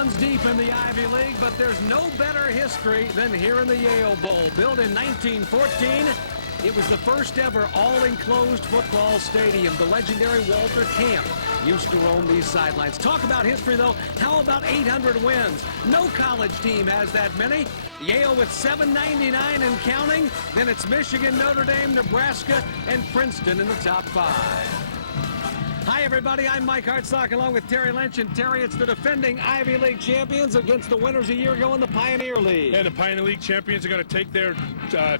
runs deep in the Ivy League, but there's no better history than here in the Yale Bowl. Built in 1914, it was the first ever all-enclosed football stadium. The legendary Walter Camp used to roam these sidelines. Talk about history, though. How about 800 wins? No college team has that many. Yale with 799 and counting. Then it's Michigan, Notre Dame, Nebraska, and Princeton in the top 5. Hi, everybody. I'm Mike Hartsock along with Terry Lynch. And, Terry, it's the defending Ivy League champions against the winners a year ago in the Pioneer League. Yeah, the Pioneer League champions are going to take their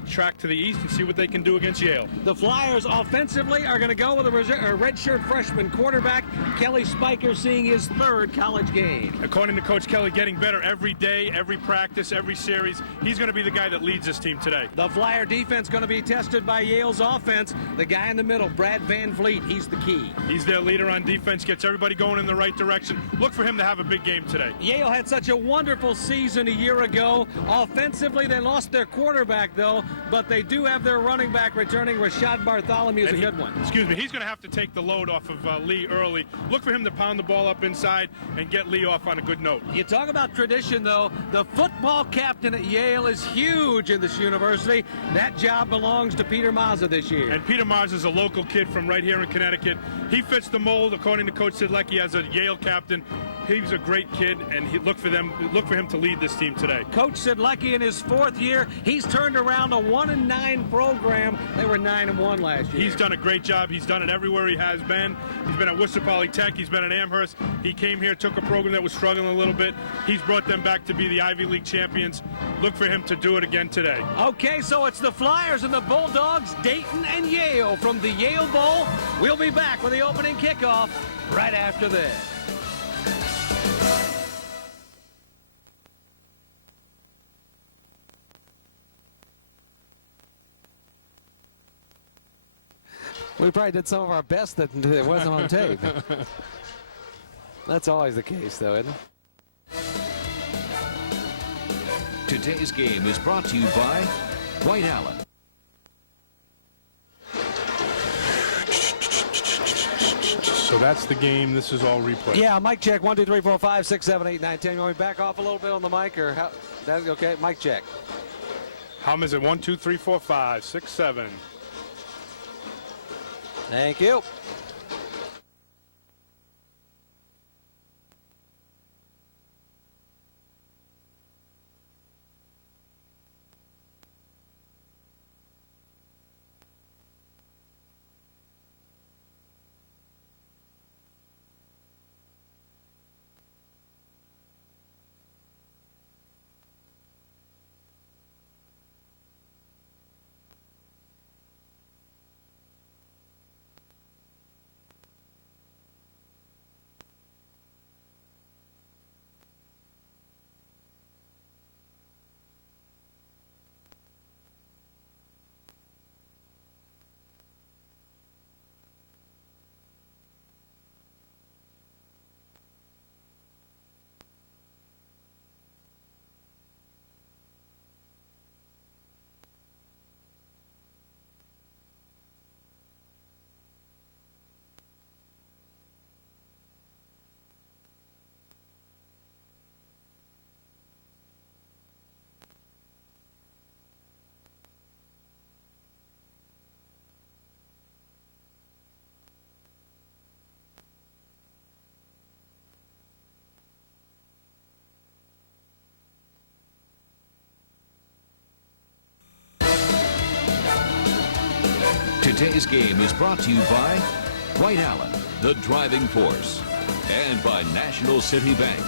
track to the east and see what they can do against Yale. The Flyers offensively are going to go with a redshirt freshman quarterback, Kelly Spiker, seeing his 3rd college game. According to Coach Kelly, getting better every day, every practice, every series. He's going to be the guy that leads this team today. The Flyer defense going to be tested by Yale's offense. The guy in the middle, Brad Van Vliet, he's the key. He's their leader on defense, gets everybody going in the right direction. Look for him to have a big game today. Yale had such a wonderful season a year ago. Offensively, they lost their quarterback, though, but they do have their running back returning. Rashad Bartholomew is a good one. Excuse me, he's going to have to take the load off of Lee early. Look for him to pound the ball up inside and get Lee off on a good note. You talk about tradition, though. The football captain at Yale is huge in this university. That job belongs to Peter Mazza this year. And Peter Mazza is a local kid from right here in Connecticut. He fits the mold, according to Coach Sidlecki, as a Yale captain. He's a great kid, and look for him to lead this team today. Coach Sidlecki in his 4th year, he's turned around a 1-9 program. They were 9-1 last year. He's done a great job. He's done it everywhere he has been. He's been at Worcester Polytech. He's been at Amherst. He came here, took a program that was struggling a little bit. He's brought them back to be the Ivy League champions. Look for him to do it again today. Okay, so it's the Flyers and the Bulldogs, Dayton and Yale from the Yale Bowl. We'll be back with the opening kickoff right after this. We probably did some of our best that it wasn't on tape. That's always the case, though, isn't it? Today's game is brought to you by White Allen. So that's the game. This is all replay. Yeah, mic check. 1, 2, 3, 4, 5, 6, 7, 8, 9, 10. You want me to back off a little bit on the mic, or how? That's okay. Mic check. How is it? 1, 2, 3, 4, 5, 6, 7. Thank you. Today's game is brought to you by White Allen, the driving force, and by National City Bank.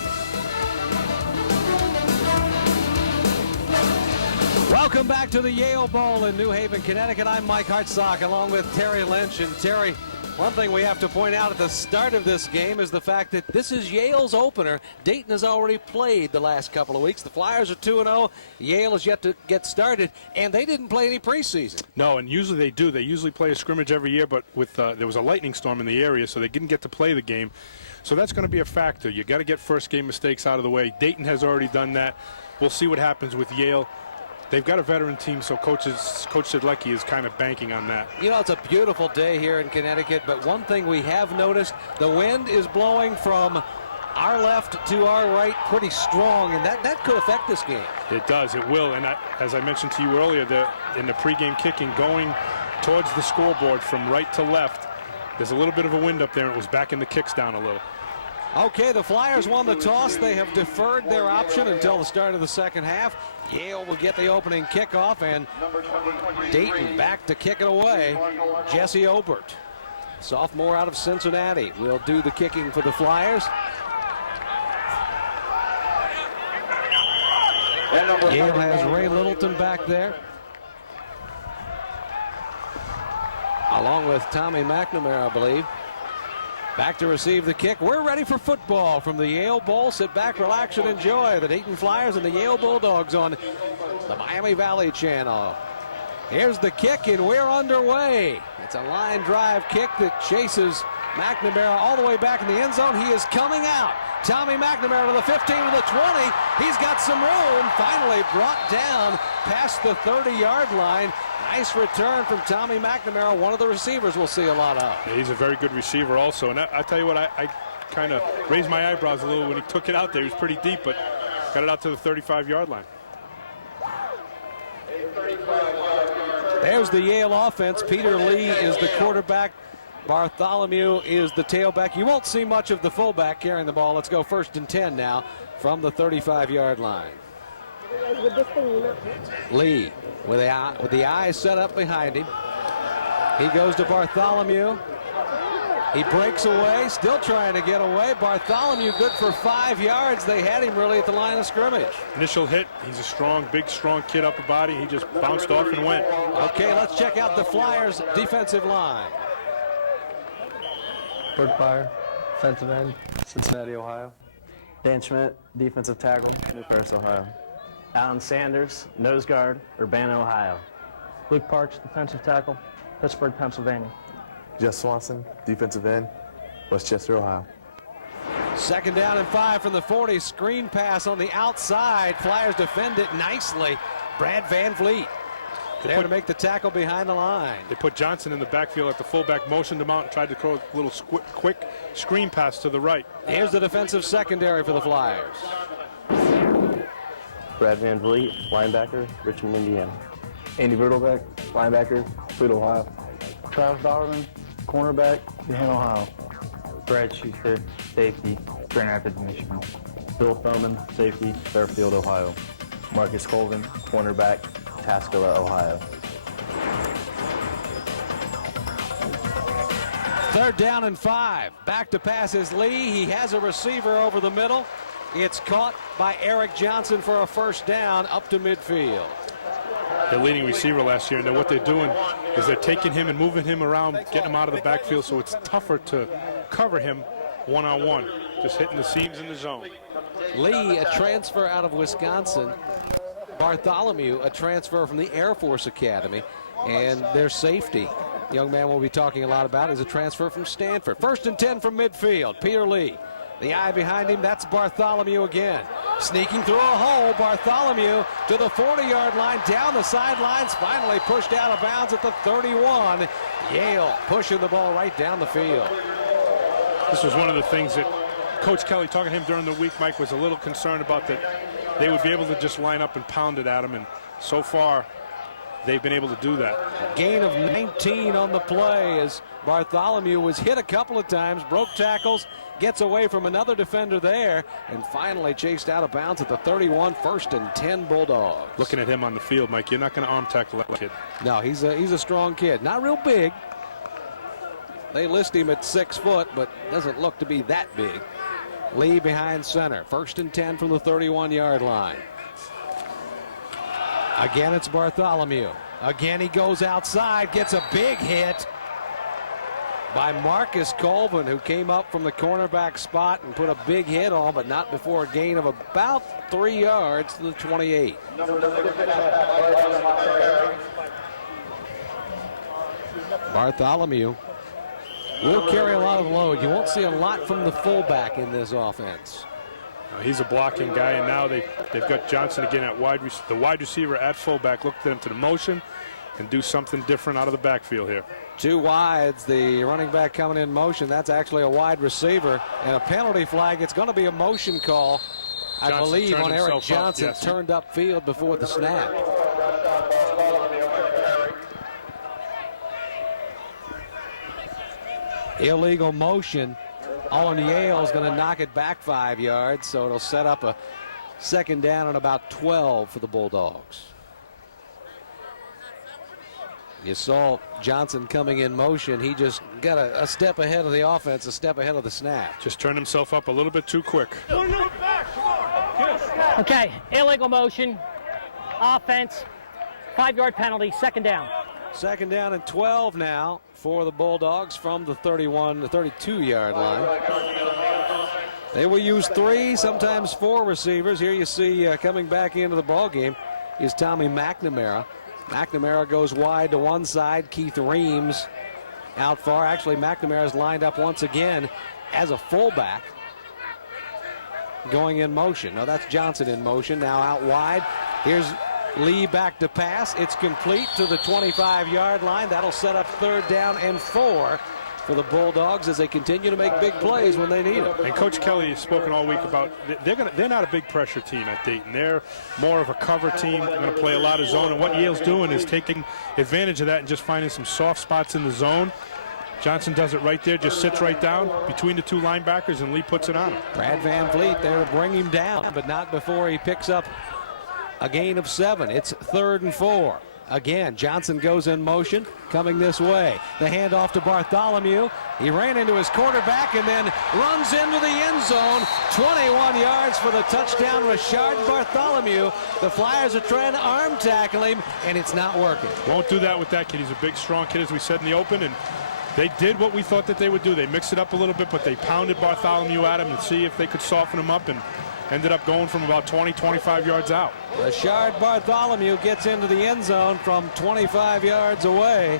Welcome back to the Yale Bowl in New Haven, Connecticut. I'm Mike Hartsock along with Terry Lynch. And Terry, one thing we have to point out at the start of this game is the fact that this is Yale's opener. Dayton has already played the last couple of weeks. The Flyers are 2-0. Yale is yet to get started, and they didn't play any preseason. No, and usually they do. They usually play a scrimmage every year, but with there was a lightning storm in the area, so they didn't get to play the game. So that's going to be a factor. You got to get first game mistakes out of the way. Dayton has already done that. We'll see what happens with Yale. They've got a veteran team, so Coach Sidlecki is kind of banking on that. You know, it's a beautiful day here in Connecticut, but one thing we have noticed, the wind is blowing from our left to our right pretty strong, and that could affect this game. It does. It will. And as I mentioned to you earlier, in the pregame kicking, going towards the scoreboard from right to left, there's a little bit of a wind up there, and it was backing the kicks down a little. Okay, the Flyers won the toss. They have deferred their option until the start of the second half. Yale will get the opening kickoff, and Dayton back to kick it away. Jesse Obert, sophomore out of Cincinnati, will do the kicking for the Flyers. Yale has Ray Littleton back there, along with Tommy McNamara, I believe. Back to receive the kick. We're ready for football from the Yale Bowl. Sit back, relax, and enjoy the Dayton Flyers and the Yale Bulldogs on the Miami Valley Channel. Here's the kick, and we're underway. It's a line drive kick that chases McNamara all the way back in the end zone. He is coming out. Tommy McNamara to the 15 to the 20. He's got some room. Finally brought down past the 30-yard line. Nice return from Tommy McNamara, one of the receivers we'll see a lot of. Yeah, he's a very good receiver also. And I tell you what, I kind of raised my eyebrows a little when he took it out there. He was pretty deep, but got it out to the 35-yard line. There's the Yale offense. Peter Lee is the quarterback. Bartholomew is the tailback. You won't see much of the fullback carrying the ball. Let's go 1st and 10 now from the 35-yard line. Lee with the eyes set up behind him. He goes to Bartholomew. He breaks away, still trying to get away. Bartholomew good for 5 yards. They had him really at the line of scrimmage. Initial hit. He's a big, strong kid, upper body. He just bounced off and went. Okay, let's check out the Flyers' defensive line. Bert Fire, defensive end, Cincinnati, Ohio. Dan Schmidt, defensive tackle, New Paris, Ohio. Alan Sanders, nose guard, Urbana, Ohio. Luke Parks, defensive tackle, Pittsburgh, Pennsylvania. Jess Swanson, defensive end, Westchester, Ohio. 2nd down and 5 from the 40. Screen pass on the outside. Flyers defend it nicely. Brad Van Vliet there to make the tackle behind the line. They put Johnson in the backfield at the fullback, motioned him out, and tried to throw a little quick screen pass to the right. Here's the defensive secondary for the Flyers. Brad Van Vliet, linebacker, Richmond, Indiana. Andy Bertelbeck, linebacker, Toledo, Ohio. Travis Dollarman, cornerback, Gahan, Ohio. Brad Schuster, safety, Grand Rapids, Michigan. Bill Thoman, safety, Fairfield, Ohio. Marcus Colvin, cornerback, Tascola, Ohio. 3rd down and 5. Back to pass is Lee. He has a receiver over the middle. It's caught by Eric Johnson for a 1st down up to midfield. Their leading receiver last year, and then what they're doing is they're taking him and moving him around, getting him out of the backfield, so it's tougher to cover him one-on-one, just hitting the seams in the zone. Lee, a transfer out of Wisconsin. Bartholomew, a transfer from the Air Force Academy. And their safety, young man we'll be talking a lot about, is a transfer from Stanford. 1st and 10 from midfield. Peter Lee. The eye behind him, that's Bartholomew again. Sneaking through a hole, Bartholomew to the 40-yard line, down the sidelines, finally pushed out of bounds at the 31. Yale pushing the ball right down the field. This was one of the things that Coach Kelly, talking to him during the week, Mike, was a little concerned about, that they would be able to just line up and pound it at him, and so far they've been able to do that. Gain of 19 on the play as Bartholomew was hit a couple of times, broke tackles, gets away from another defender there, and finally chased out of bounds at the 31. 1st and 10 Bulldogs. Looking at him on the field, Mike, you're not going to arm tackle that kid. No, he's a strong kid. Not real big. They list him at 6 foot, but doesn't look to be that big. Lee behind center. 1st and 10 from the 31-yard line. Again, it's Bartholomew. Again, he goes outside, gets a big hit by Marcus Colvin, who came up from the cornerback spot and put a big hit on, but not before a gain of about 3 yards to the 28. Bartholomew will carry a lot of load. You won't see a lot from the fullback in this offense. He's a blocking guy, and now they've got Johnson again at the wide receiver at fullback. Looked at him to the motion, and do something different out of the backfield here. Two wides, the running back coming in motion. That's actually a wide receiver. And a penalty flag. It's going to be a motion call, I believe, on Eric Johnson. Yes. Turned upfield before the snap. Illegal motion on Yale is going to knock it back 5 yards, so it'll set up a second down and about 12 for the Bulldogs. You saw Johnson coming in motion. He just got a step ahead of the offense, a step ahead of the snap. Just turned himself up a little bit too quick. Okay, illegal motion, offense, 5-yard penalty, second down. Second down and 12 now for the Bulldogs from the 32-yard line. They will use 3, sometimes 4 receivers. Here you see coming back into the ball game is Tommy McNamara. McNamara goes wide to one side. Keith Reams out far. Actually, McNamara's lined up once again as a fullback, going in motion. Now that's Johnson in motion. Now out wide. Here's Lee back to pass. It's complete to the 25-yard line. That'll set up 3rd down and 4 for the Bulldogs as they continue to make big plays when they need them. And Coach Kelly has spoken all week about they're not a big pressure team at Dayton. They're more of a cover team. They're going to play a lot of zone, and what Yale's doing is taking advantage of that and just finding some soft spots in the zone. Johnson does it right there, just sits right down between the 2 linebackers, and Lee puts it on him. Brad Van Vliet there to bring him down, but not before he picks up a gain of 7. It's 3rd and 4. Again, Johnson goes in motion, coming this way. The handoff to Bartholomew. He ran into his quarterback and then runs into the end zone. 21 yards for the touchdown, Rashard Bartholomew. The Flyers are trying to arm tackle him, and it's not working. Won't do that with that kid. He's a big, strong kid, as we said in the open, and they did what we thought that they would do. They mixed it up a little bit, but they pounded Bartholomew at him and see if they could soften him up, and ended up going from about 20, 25 yards out. Rashard Bartholomew gets into the end zone from 25 yards away,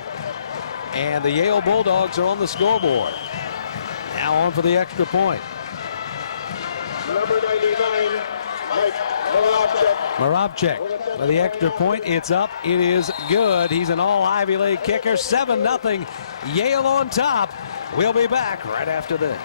and the Yale Bulldogs are on the scoreboard. Now on for the extra point. Number 99, Mike Moravchik for the extra point. It's up. It is good. He's an all-Ivy League kicker. 7-0. Yale on top. We'll be back right after this.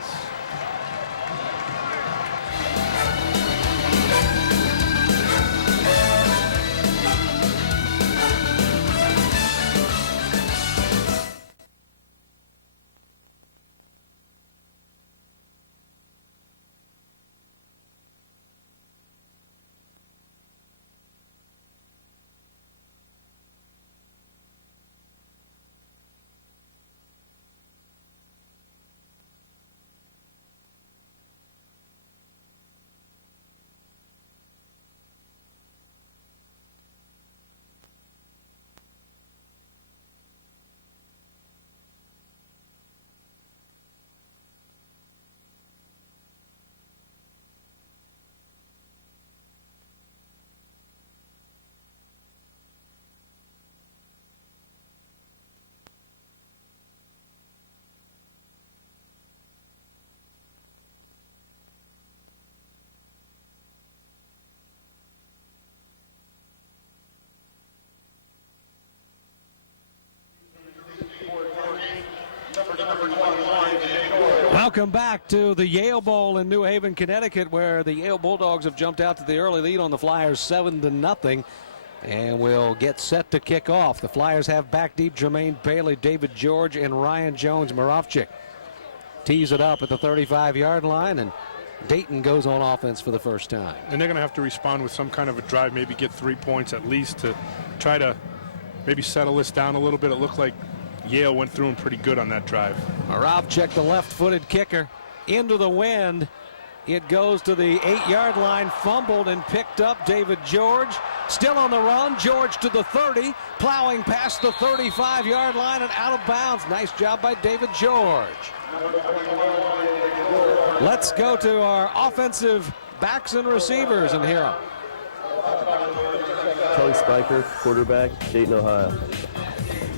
Welcome back to the Yale Bowl in New Haven, Connecticut, where the Yale Bulldogs have jumped out to the early lead on the Flyers 7-0 and will get set to kick off. The Flyers have back deep Jermaine Bailey, David George, and Ryan Jones-Moravchik. Tees it up at the 35-yard line, and Dayton goes on offense for the first time. And they're going to have to respond with some kind of a drive, maybe get 3 points at least to try to maybe settle this down a little bit. It looked like Yale went through him pretty good on that drive. Moravchik, the left-footed kicker, into the wind. It goes to the 8-yard line, fumbled and picked up. David George still on the run. George to the 30, plowing past the 35-yard line and out of bounds. Nice job by David George. Let's go to our offensive backs and receivers and hear them. Kelly Spiker, quarterback, Dayton, Ohio.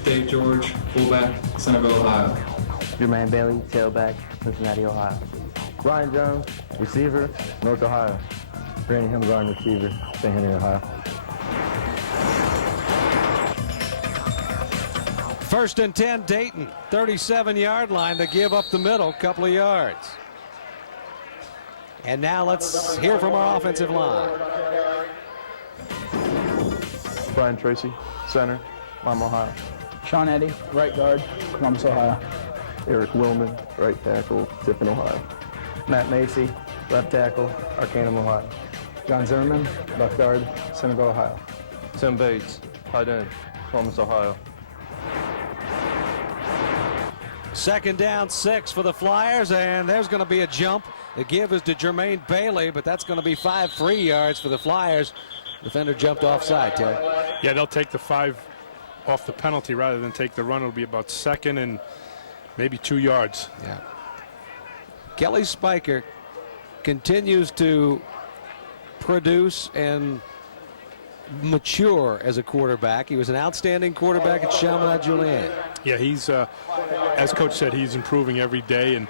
Dave George, fullback, Centerville, Ohio. Jermaine Bailey, tailback, Cincinnati, Ohio. Ryan Jones, receiver, North Ohio. Brandon Hemgarn, receiver, St. Henry, Ohio. First and 10, Dayton, 37-yard line to give up the middle, couple of yards. And now let's hear from our offensive line. Brian Tracy, center, Lima, Ohio. Sean Eddy, right guard, Columbus, Ohio. Eric Willman, right tackle, Tiffin, Ohio. Matt Macy, left tackle, Arcanum, Ohio. John Zimmerman, left guard, Centerville, Ohio. Tim Bates, tight end, Columbus, Ohio. Second down, 6 for the Flyers, and there's going to be a jump. The give is to Jermaine Bailey, but that's going to be 5 free yards for the Flyers. Defender jumped offside, Ted. Yeah, they'll take the 5 off the penalty rather than take the run. It'll be about 2nd and maybe 2 yards. Yeah. Kelly Spiker continues to produce and mature as a quarterback. He was an outstanding quarterback at Chaminade Julienne. Yeah, he's, as Coach said, he's improving every day, and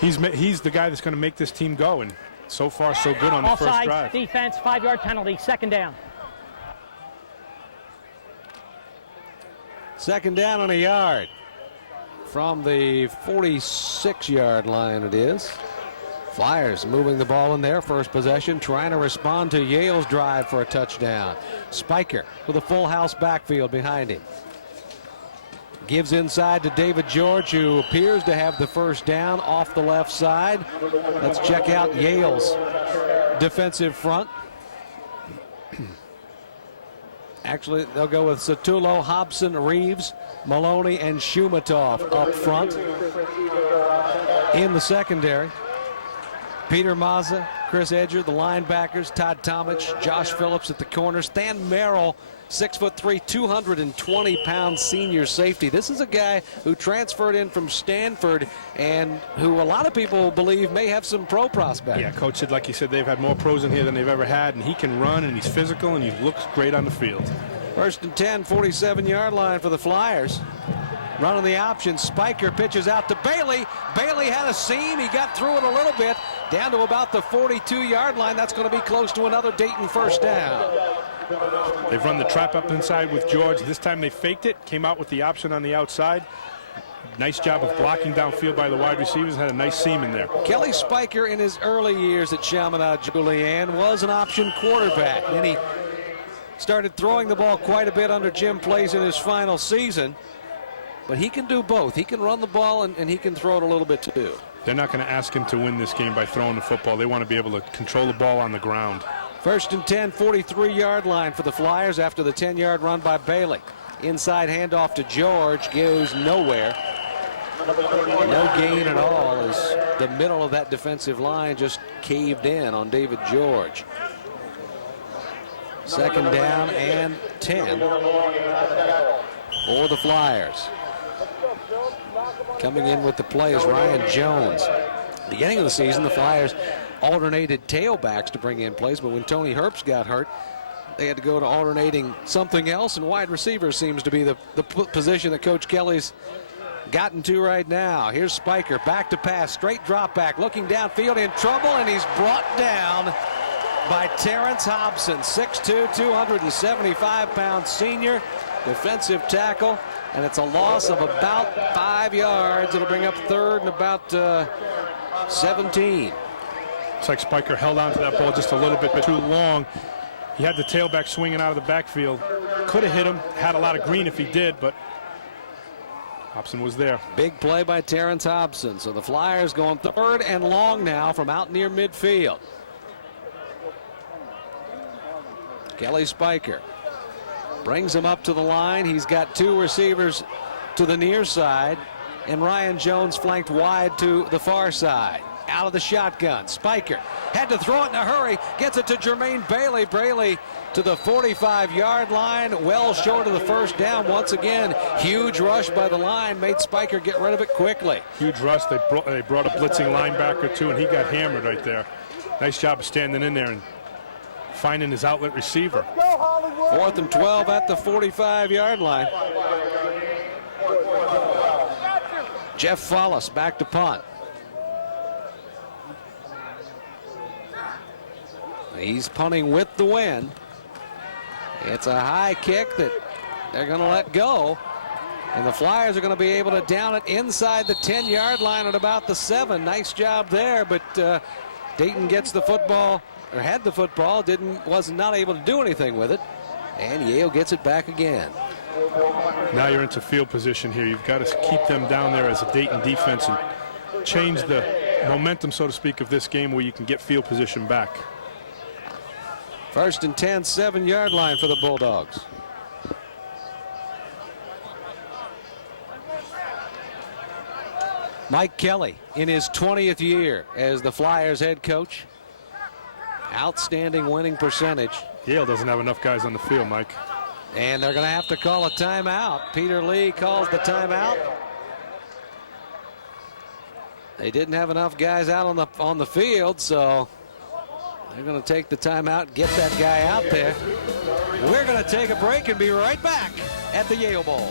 he's the guy that's going to make this team go, and so far so good on the first drive. Defense, 5-yard penalty, second down. Second down on a yard from the 46-yard line it is. Flyers moving the ball in their first possession, trying to respond to Yale's drive for a touchdown. Spiker with a full house backfield behind him. Gives inside to David George, who appears to have the first down off the left side. Let's check out Yale's defensive front. Actually, they'll go with Satulo, Hobson, Reeves, Maloney, and Shumatov up front. In the secondary, Peter Mazza, Chris Edger, the linebackers, Todd Tomich, Josh Phillips at the corners, Stan Merrill, 6'3", 220-pound senior safety. This is a guy who transferred in from Stanford and who a lot of people believe may have some pro prospects. Yeah, Coach said, like he said, they've had more pros in here than they've ever had, and he can run, and he's physical, and he looks great on the field. First and 10, 47-yard line for the Flyers. Running the option, Spiker pitches out to Bailey. Bailey had a seam. He got through it a little bit, down to about the 42-yard line. That's going to be close to another Dayton first down. They've run the trap up inside with George. This time they faked it, came out with the option on the outside. Nice job of blocking downfield by the wide receivers. Had a nice seam in there. Kelly Spiker in his early years at Chaminade Julienne was an option quarterback. Then he started throwing the ball quite a bit under Jim Plays in his final season. But he can do both. He can run the ball and he can throw it a little bit too. They're not going to ask him to win this game by throwing the football. They want to be able to control the ball on the ground. First and 10, 43-yard line for the Flyers after the 10-yard run by Bailey. Inside handoff to George goes nowhere. No gain at all as the middle of that defensive line just caved in on David George. Second down and 10 for the Flyers. Coming in with the play is Ryan Jones. Beginning of the season, the Flyers alternated tailbacks to bring in plays, but when Tony Herbst got hurt, they had to go to alternating something else, and wide receiver seems to be the position that Coach Kelly's gotten to right now. Here's Spiker, back to pass, straight drop back, looking downfield, in trouble, and he's brought down by Terrence Hobson, 6'2", 275-pound senior defensive tackle, and it's a loss of about 5 yards. It'll bring up third and about 17. It's like Spiker held on to that ball just a little bit too long. He had the tailback swinging out of the backfield. Could have hit him, had a lot of green if he did, but Hobson was there. Big play by Terrence Hobson. So the Flyers going third and long now from out near midfield. Kelly Spiker brings him up to the line. He's got 2 receivers to the near side, and Ryan Jones flanked wide to the far side. Out of the shotgun, Spiker had to throw it in a hurry, gets it to Jermaine Bailey. Bailey to the 45-yard line, well short of the first down once again. Huge rush by the line made Spiker get rid of it quickly. Huge rush. They brought a blitzing linebacker too, and he got hammered right there. Nice job of standing in there and finding his outlet receiver. 4th and 12 at the 45-yard line. Jeff Follis back to punt. He's punting with the wind. It's a high kick that they're going to let go. And the Flyers are going to be able to down it inside the 10-yard line at about the 7. Nice job there, but Dayton gets the football, or had the football, was not able to do anything with it. And Yale gets it back again. Now you're into field position here. You've got to keep them down there as a Dayton defense and change the momentum, so to speak, of this game where you can get field position back. 1st and 10, 7-yard line for the Bulldogs. Mike Kelly in his 20th year as the Flyers head coach. Outstanding winning percentage. Yale doesn't have enough guys on the field, Mike. And they're going to have to call a timeout. Peter Lee calls the timeout. They didn't have enough guys out on the field, so they're going to take the timeout, get that guy out there. We're going to take a break and be right back at the Yale Bowl.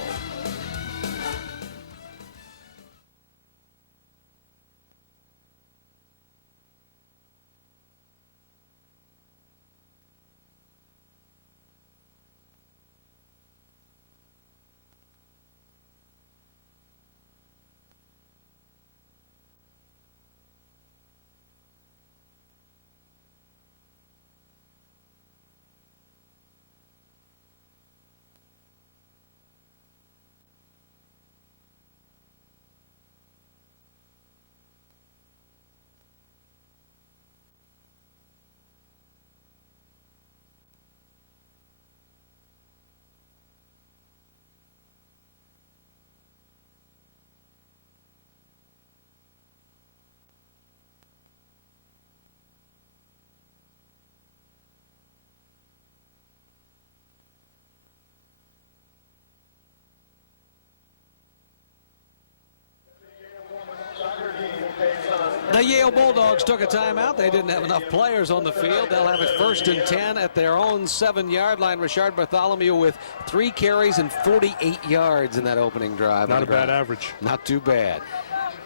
The Yale Bulldogs took a timeout. They didn't have enough players on the field. They'll have it 1st and 10 at their own 7-yard line. Richard Bartholomew with 3 carries and 48 yards in that opening drive. Not a bad average. Not too bad.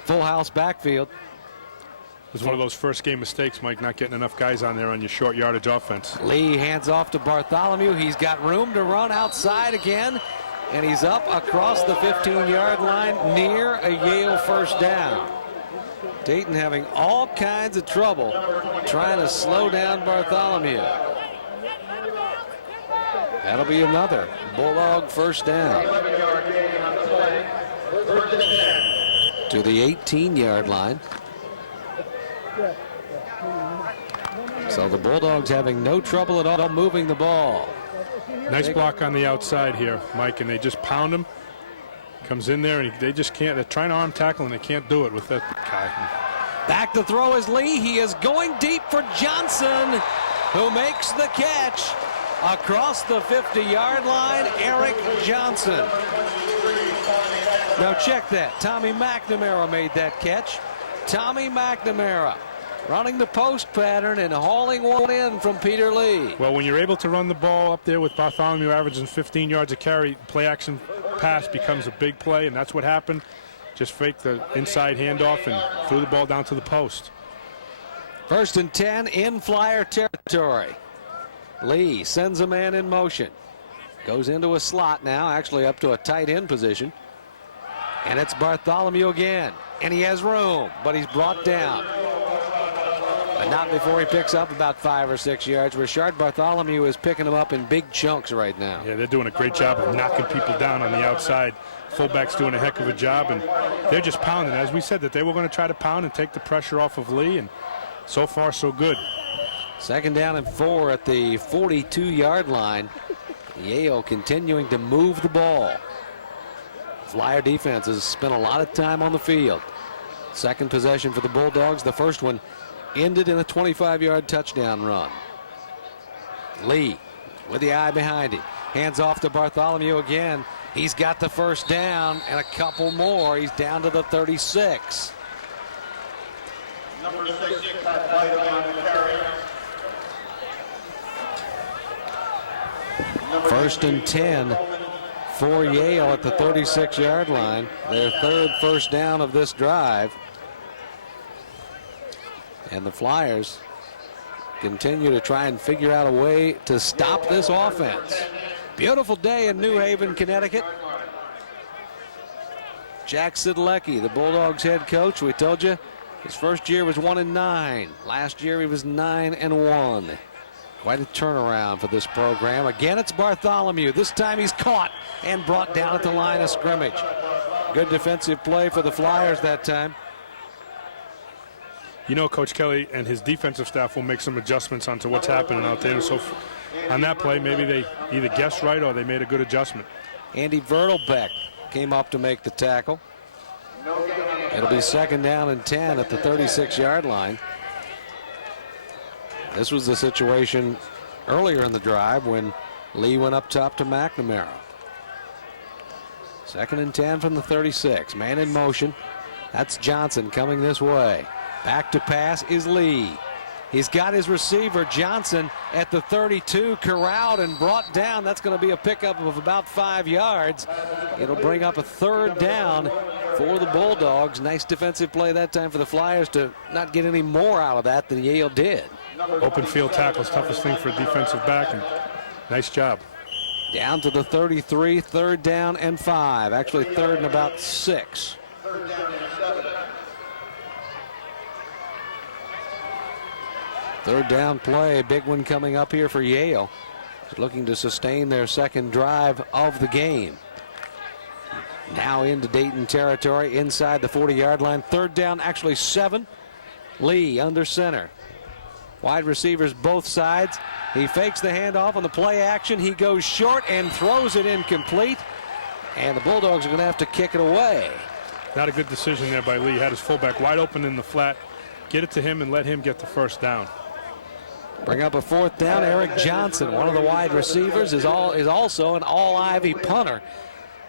Full house backfield. It was one of those first game mistakes, Mike, not getting enough guys on there on your short yardage offense. Lee hands off to Bartholomew. He's got room to run outside again, and he's up across the 15-yard line near a Yale first down. Dayton having all kinds of trouble trying to slow down Bartholomew. That'll be another Bulldog first down. To the 18-yard line. So the Bulldogs having no trouble at all moving the ball. Nice block on the outside here, Mike, and they just pound him. Comes in there, and they just can't. They're trying to arm tackle, and they can't do it with that guy. Back to throw is Lee. He is going deep for Johnson, who makes the catch across the 50-yard line. Eric Johnson. Now check that. Tommy McNamara made that catch. Tommy McNamara running the post pattern and hauling one in from Peter Lee. Well, when you're able to run the ball up there with Bartholomew averaging 15 yards a carry, play action pass becomes a big play, and that's what happened. Just faked the inside handoff and threw the ball down to the post. 1st and 10 in Flyer territory. Lee sends a man in motion. Goes into a slot now, actually up to a tight end position. And it's Bartholomew again. And he has room, but he's brought down. But not before he picks up about 5 or 6 yards. Richard Bartholomew is picking them up in big chunks right now. Yeah, they're doing a great job of knocking people down on the outside. Fullback's doing a heck of a job, and they're just pounding. As we said, that they were going to try to pound and take the pressure off of Lee, and so far so good. 2nd down and 4 at the 42-yard line. Yale continuing to move the ball. Flyer defense has spent a lot of time on the field. Second possession for the Bulldogs. The first one ended in a 25-yard touchdown run. Lee with the eye behind him. Hands off to Bartholomew again. He's got the first down and a couple more. He's down to the 36. Number 6, White on the carry. 1st and 10 for Yale at the 36-yard line. Their 3rd first down of this drive. And the Flyers continue to try and figure out a way to stop this offense. Beautiful day in New Haven, Connecticut. Jack Sidlecki, the Bulldogs head coach. We told you his first year was 1-9. Last year he was 9-1. Quite a turnaround for this program. Again, it's Bartholomew. This time he's caught and brought down at the line of scrimmage. Good defensive play for the Flyers that time. You know, Coach Kelly and his defensive staff will make some adjustments onto what's happening out there. So on that play, maybe they either guessed right or they made a good adjustment. Andy Vertelbeck came up to make the tackle. It'll be 2nd down and 10 at the 36-yard line. This was the situation earlier in the drive when Lee went up top to McNamara. 2nd and 10 from the 36. Man in motion. That's Johnson coming this way. Back to pass is Lee. He's got his receiver Johnson at the 32, corralled and brought down. That's going to be a pickup of about 5 yards. It'll bring up a 3rd down for the Bulldogs. Nice defensive play that time for the Flyers to not get any more out of that than Yale did. Open field tackles, toughest thing for a defensive back, and nice job. Down to the 33, 3rd down and 5. Actually 3rd and about 6. Third down play, big one coming up here for Yale. Looking to sustain their 2nd drive of the game. Now into Dayton territory inside the 40-yard line. 3rd down, actually 7. Lee under center. Wide receivers both sides. He fakes the handoff on the play action. He goes short and throws it incomplete. And the Bulldogs are going to have to kick it away. Not a good decision there by Lee. Had his fullback wide open in the flat. Get it to him and let him get the 1st down. Bring up a 4th down. Eric Johnson, one of the wide receivers, is also an all-Ivy punter.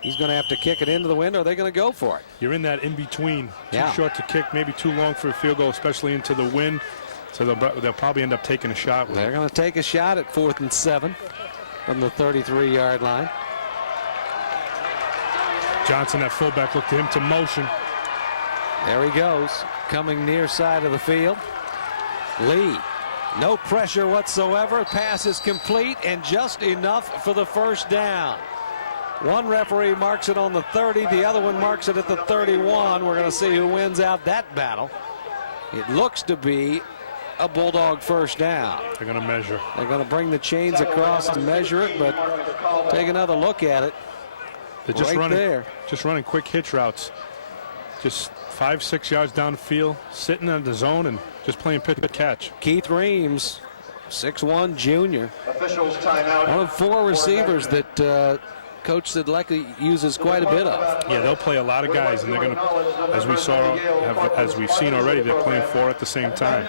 He's going to have to kick it into the wind, or are they going to go for it? You're in that in-between. Too short to kick, maybe too long for a field goal, especially into the wind. So they'll probably end up taking a shot with They're going to take a shot at 4th and 7 from the 33-yard line. Johnson at fullback, looked to him to motion. There he goes, coming near side of the field. Lee, no pressure whatsoever. Pass is complete and just enough for the 1st down. One referee marks it on the 30. The other one marks it at the 31. We're going to see who wins out that battle. It looks to be a Bulldog 1st down. They're going to measure. They're going to bring the chains across to measure it, but take another look at it. They're just running quick hitch routes. Just 5-6 yards downfield, sitting in the zone and just playing pitch catch. Keith Reams, 6'1" junior. Officials timeout. One of 4 receivers that Coach Sidlecki uses quite a bit of. Yeah, they'll play a lot of guys, and they're going to, as we've seen already, they're playing 4 at the same time.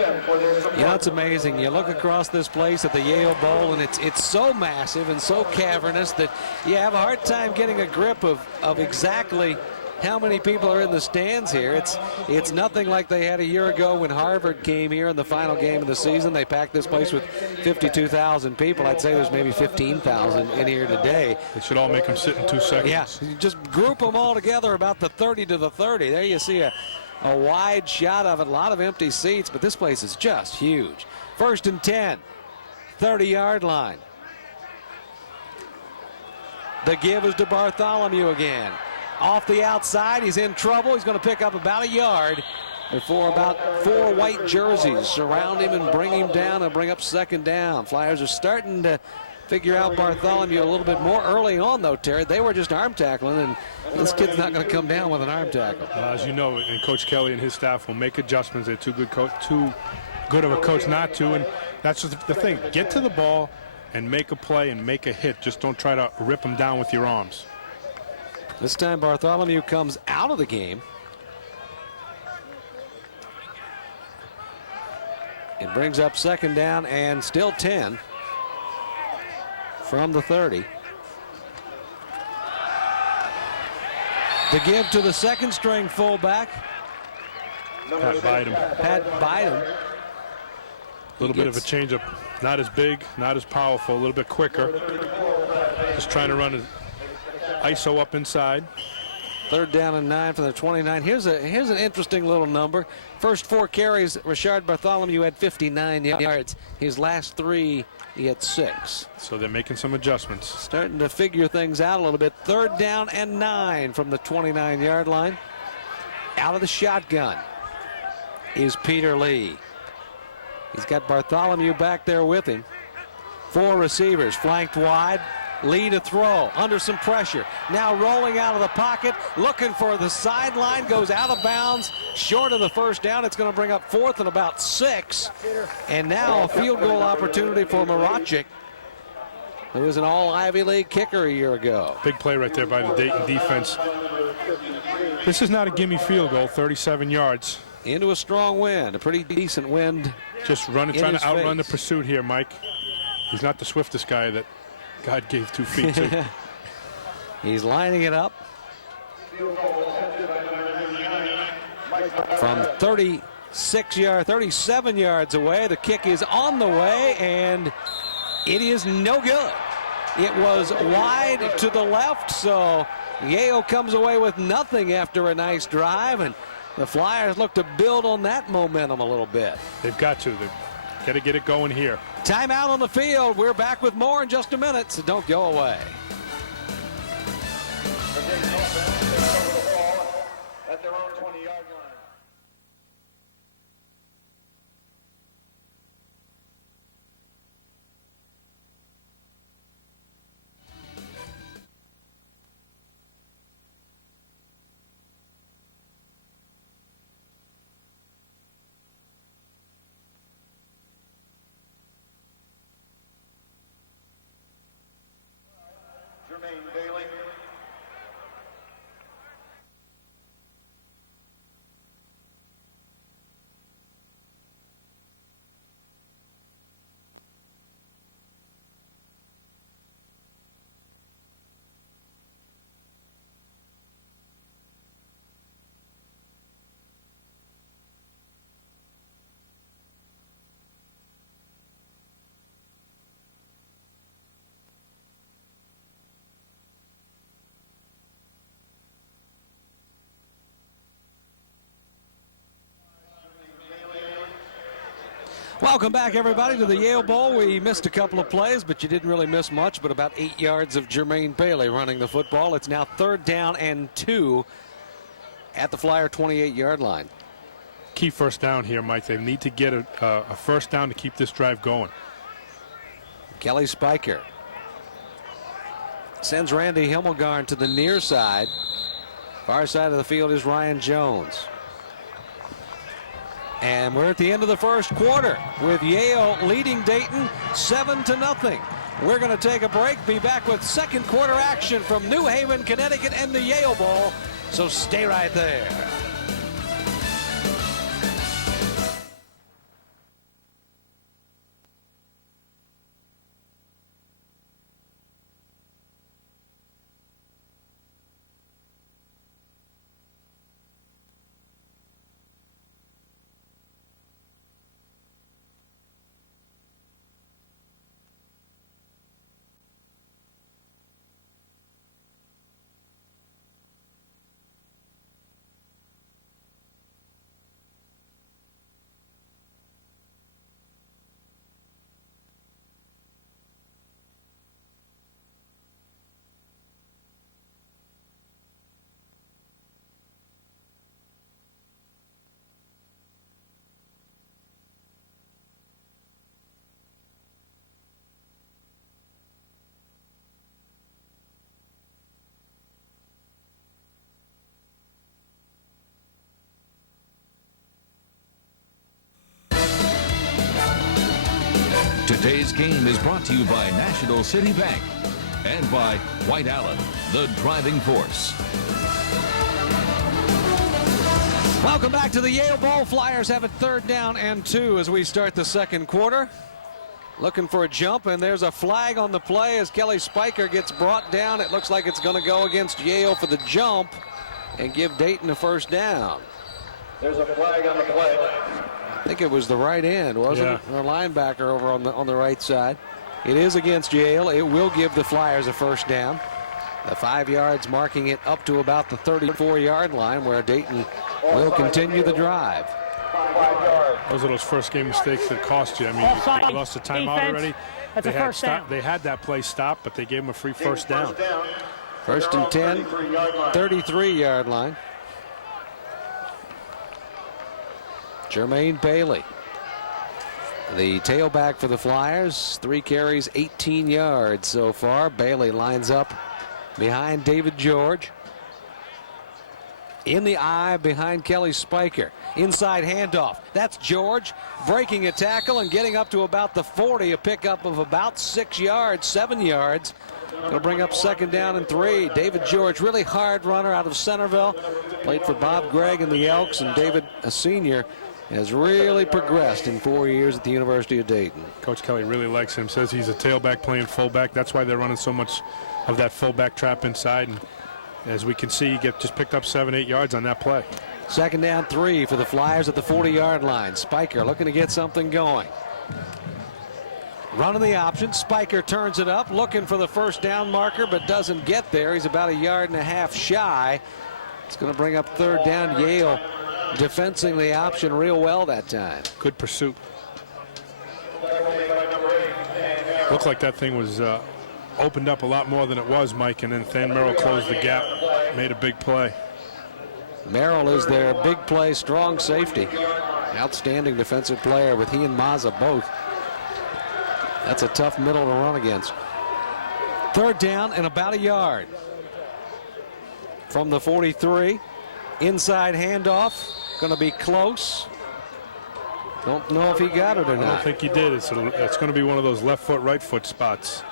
You know, it's amazing. You look across this place at the Yale Bowl, and it's so massive and so cavernous that you have a hard time getting a grip of exactly how many people are in the stands here. It's nothing like they had a year ago when Harvard came here in the final game of the season. They packed this place with 52,000 people. I'd say there's maybe 15,000 in here today. They should all make them sit in 2 seconds. Yeah, you just group them all together about the 30 to the 30. There you see a wide shot of it, a lot of empty seats, but this place is just huge. 1st and 10, 30-yard line. The give is to Bartholomew again. Off the outside, he's in trouble. He's going to pick up about a yard before about 4 white jerseys surround him and bring him down and bring up 2nd down. Flyers are starting to figure out Bartholomew a little bit more early on, though, Terry. They were just arm tackling, and this kid's not going to come down with an arm tackle. As you know, and Coach Kelly and his staff will make adjustments. They're too good of a coach not to, and that's just the thing. Get to the ball and make a play and make a hit. Just don't try to rip them down with your arms. This time Bartholomew comes out of the game. It brings up 2nd down and still 10 from the 30. The give to the 2nd string fullback. Pat Biden. A little bit of a changeup. Not as big, not as powerful, a little bit quicker. Just trying to run an ISO up inside. 3rd down and 9 from the 29. Here's an interesting little number. First 4 carries, Rashard Bartholomew had 59 yards. His last 3, he had 6. So they're making some adjustments. Starting to figure things out a little bit. 3rd down and 9 from the 29-yard line. Out of the shotgun is Peter Lee. He's got Bartholomew back there with him. 4 receivers flanked wide. Lee to throw, under some pressure. Now rolling out of the pocket, looking for the sideline, goes out of bounds, short of the first down. It's going to bring up 4th and about 6. And now a field goal opportunity for Marachik, who was an all-Ivy League kicker a year ago. Big play right there by the Dayton defense. This is not a gimme field goal, 37 yards. Into a strong wind, a pretty decent wind. Just running, trying to outrun the pursuit here, Mike. He's not the swiftest guy that God gave 2 feet to. He's lining it up. From 37 yards away, the kick is on the way, and it is no good. It was wide to the left, so Yale comes away with nothing after a nice drive, and the Flyers look to build on that momentum a little bit. They've got to. They've got to get it going here. Timeout on the field. We're back with more in just a minute, so don't go away. At their own 20-yard line. Bailey. Welcome back, everybody, to the Yale Bowl. We missed a couple of plays, but you didn't really miss much, but about 8 yards of Jermaine Bailey running the football. It's now 3rd down and 2 at the Flyer 28-yard line. Key first down here, Mike. They need to get a first down to keep this drive going. Kelly Spiker sends Randy Himmelgarn to the near side. Far side of the field is Ryan Jones. And we're at the end of the first quarter with Yale leading Dayton 7-0. We're going to take a break, be back with second quarter action from New Haven, Connecticut and the Yale Bowl. So stay right there. Today's game is brought to you by National City Bank and by White Allen, the driving force. Welcome back to the Yale Bowl. Flyers have it 3rd down and 2 as we start the second quarter. Looking for a jump, and there's a flag on the play as Kelly Spiker gets brought down. It looks like it's going to go against Yale for the jump and give Dayton a first down. There's a flag on the play. I think it was the right end, wasn't it? Or linebacker over on the right side. It is against Yale. It will give the Flyers a first down. The 5 yards marking it up to about the 34-yard line, where Dayton will continue the drive. Those are those first game mistakes that cost you. I mean, you lost a timeout already. That's a first down. They had that play stopped, but they gave them a free first down. First and 10, 33-yard line. Jermaine Bailey, the tailback for the Flyers. 3 carries, 18 yards so far. Bailey lines up behind David George. In the eye behind Kelly Spiker. Inside handoff. That's George breaking a tackle and getting up to about the 40. A pickup of about 6 yards, 7 yards. Going to bring up second down and 3. David George, really hard runner out of Centerville. Played for Bob Gregg and the Elks, and David, a senior, has really progressed in 4 years at the University of Dayton. Coach Kelly really likes him. Says he's a tailback playing fullback. That's why they're running so much of that fullback trap inside. And as we can see, he just picked up 7-8 yards on that play. Second down 3 for the Flyers at the 40-yard line. Spiker looking to get something going. Running the option. Spiker turns it up, looking for the first down marker, but doesn't get there. He's about 1.5 yards shy. It's going to bring up third down. Yale defensing the option real well that time. Good pursuit. Looked like that thing was opened up a lot more than it was, Mike, and then Than Merrill closed the gap, made a big play. Merrill is their big play, strong safety. Outstanding defensive player with he and Mazza both. That's a tough middle to run against. Third down and about 1 yard. From the 43. Inside handoff. Going to be close. Don't know if he got it or not. I don't think he did. It's going to be one of those left foot, right foot spots.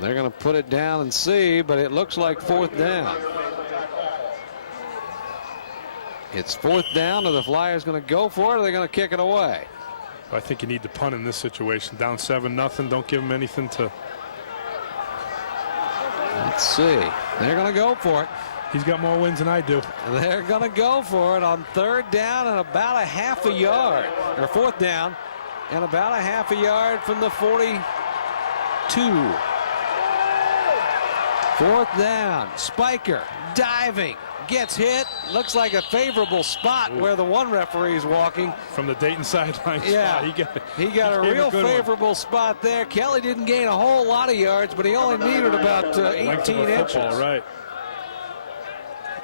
They're going to put it down and see, but it looks like fourth down. It's fourth down, and the Flyers going to go for it, or they're going to kick it away? I think you need to punt in this situation. Down 7-0. Don't give him anything to. Let's see. They're going to go for it. He's got more wins than I do. They're going to go for it on third down and about 1/2 yard. Or fourth down and about 1/2 yard from the 42. Fourth down. Spiker diving. Gets hit. Looks like a favorable spot where the one referee is walking. From the Dayton sideline yeah, spot. He got a real favorable spot there. Kelly didn't gain a whole lot of yards, but he only needed about 18 inches. Right.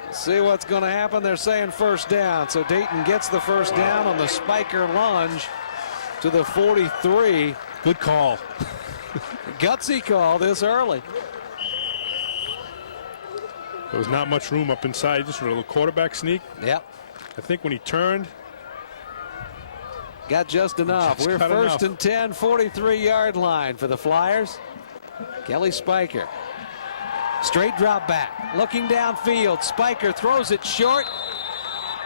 Let's see what's going to happen. They're saying first down. So Dayton gets the first down on the Spiker lunge to the 43. Good call. Gutsy call this early. There was not much room up inside. Just a little quarterback sneak. Yep. I think when he turned. Got just enough. We're first and 10, 43-yard line for the Flyers. Kelly Spiker. Straight drop back. Looking downfield. Spiker throws it short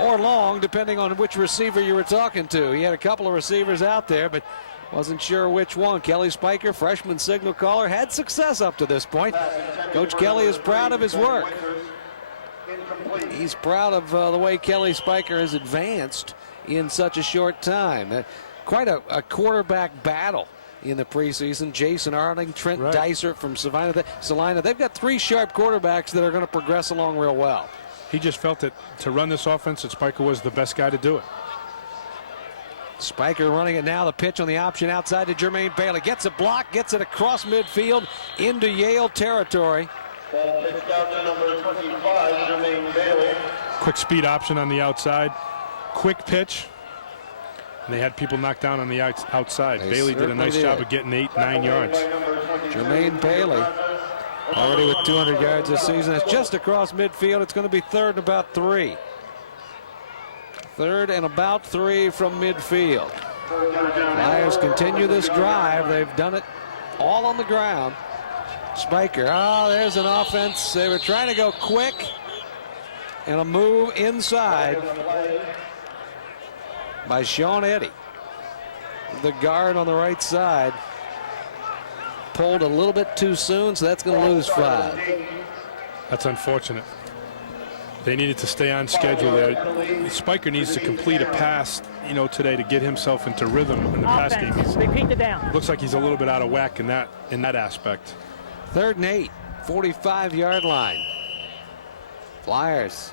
or long, depending on which receiver you were talking to. He had a couple of receivers out there, but wasn't sure which one. Kelly Spiker, freshman signal caller, had success up to this point. Coach Kelly is proud of his work. He's proud of the way Kelly Spiker has advanced in such a short time. Quite a quarterback battle in the preseason. Jason Arling, Trent Dicer from Salina. They've got 3 sharp quarterbacks that are going to progress along real well. He just felt that to run this offense, that Spiker was the best guy to do it. Spiker running it now. The pitch on the option outside to Jermaine Bailey. Gets a block, gets it across midfield into Yale territory. Quick speed option on the outside. Quick pitch. And they had people knocked down on the outside. Bailey did a nice job of getting 8-9 yards. Jermaine Bailey already with 200 yards this season. It's just across midfield. It's going to be third and about 3. Third and about 3 from midfield. Flyers continue this drive. They've done it all on the ground. Spiker, there's an offense. They were trying to go quick, and a move inside by Sean Eddy. The guard on the right side pulled a little bit too soon, so that's going to lose 5. That's unfortunate. They needed to stay on schedule there. Spiker needs to complete a pass, today to get himself into rhythm in the pass game. Repeat the down. Looks like he's a little bit out of whack in that aspect. 3rd and 8 45-yard line. Flyers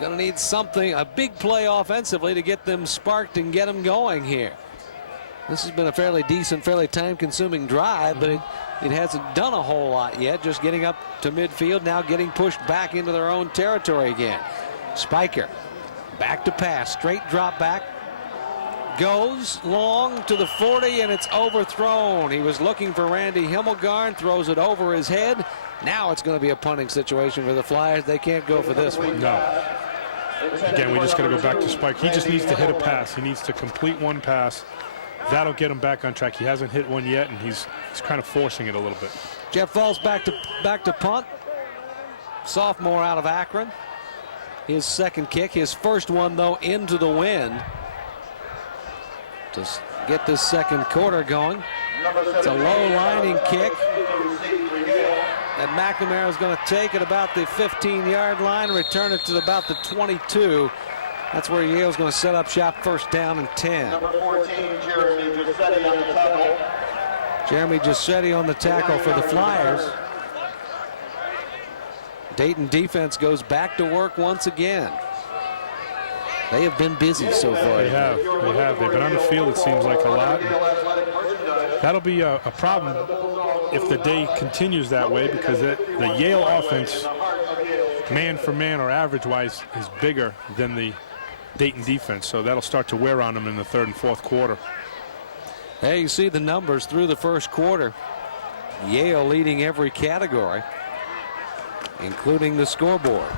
going to need something, a big play offensively to get them sparked and get them going here. This has been a fairly decent, fairly time-consuming drive, but it hasn't done a whole lot yet. Just getting up to midfield, now getting pushed back into their own territory again. Spiker back to pass, straight drop back. Goes long to the 40, and it's overthrown. He was looking for Randy Himmelgarn, throws it over his head. Now it's going to be a punting situation for the Flyers. They can't go for this one. No. Again, we just got to go back to Spike. He just needs to hit a pass. He needs to complete one pass. That'll get him back on track. He hasn't hit one yet, and he's kind of forcing it a little bit. Jeff Falls back to punt. Sophomore out of Akron. His second kick, his first one though into the wind. To get this second quarter going. It's a low lining kick that McNamara is going to take at about the 15-yard line, return it to about the 22. That's where Yale's going to set up shop, first down and 10. Number 14, Jeremy Giuseppe on the tackle. Jeremy Giuseppe on the tackle for the Flyers. Dayton defense goes back to work once again. They have been busy so far. They have. They've been on the field, it seems like, a lot. And that'll be a problem if the day continues that way, because the Yale offense, man for man or average-wise, is bigger than the Dayton defense. So that'll start to wear on them in the third and fourth quarter. Hey, you see the numbers through the first quarter. Yale leading every category, including the scoreboard.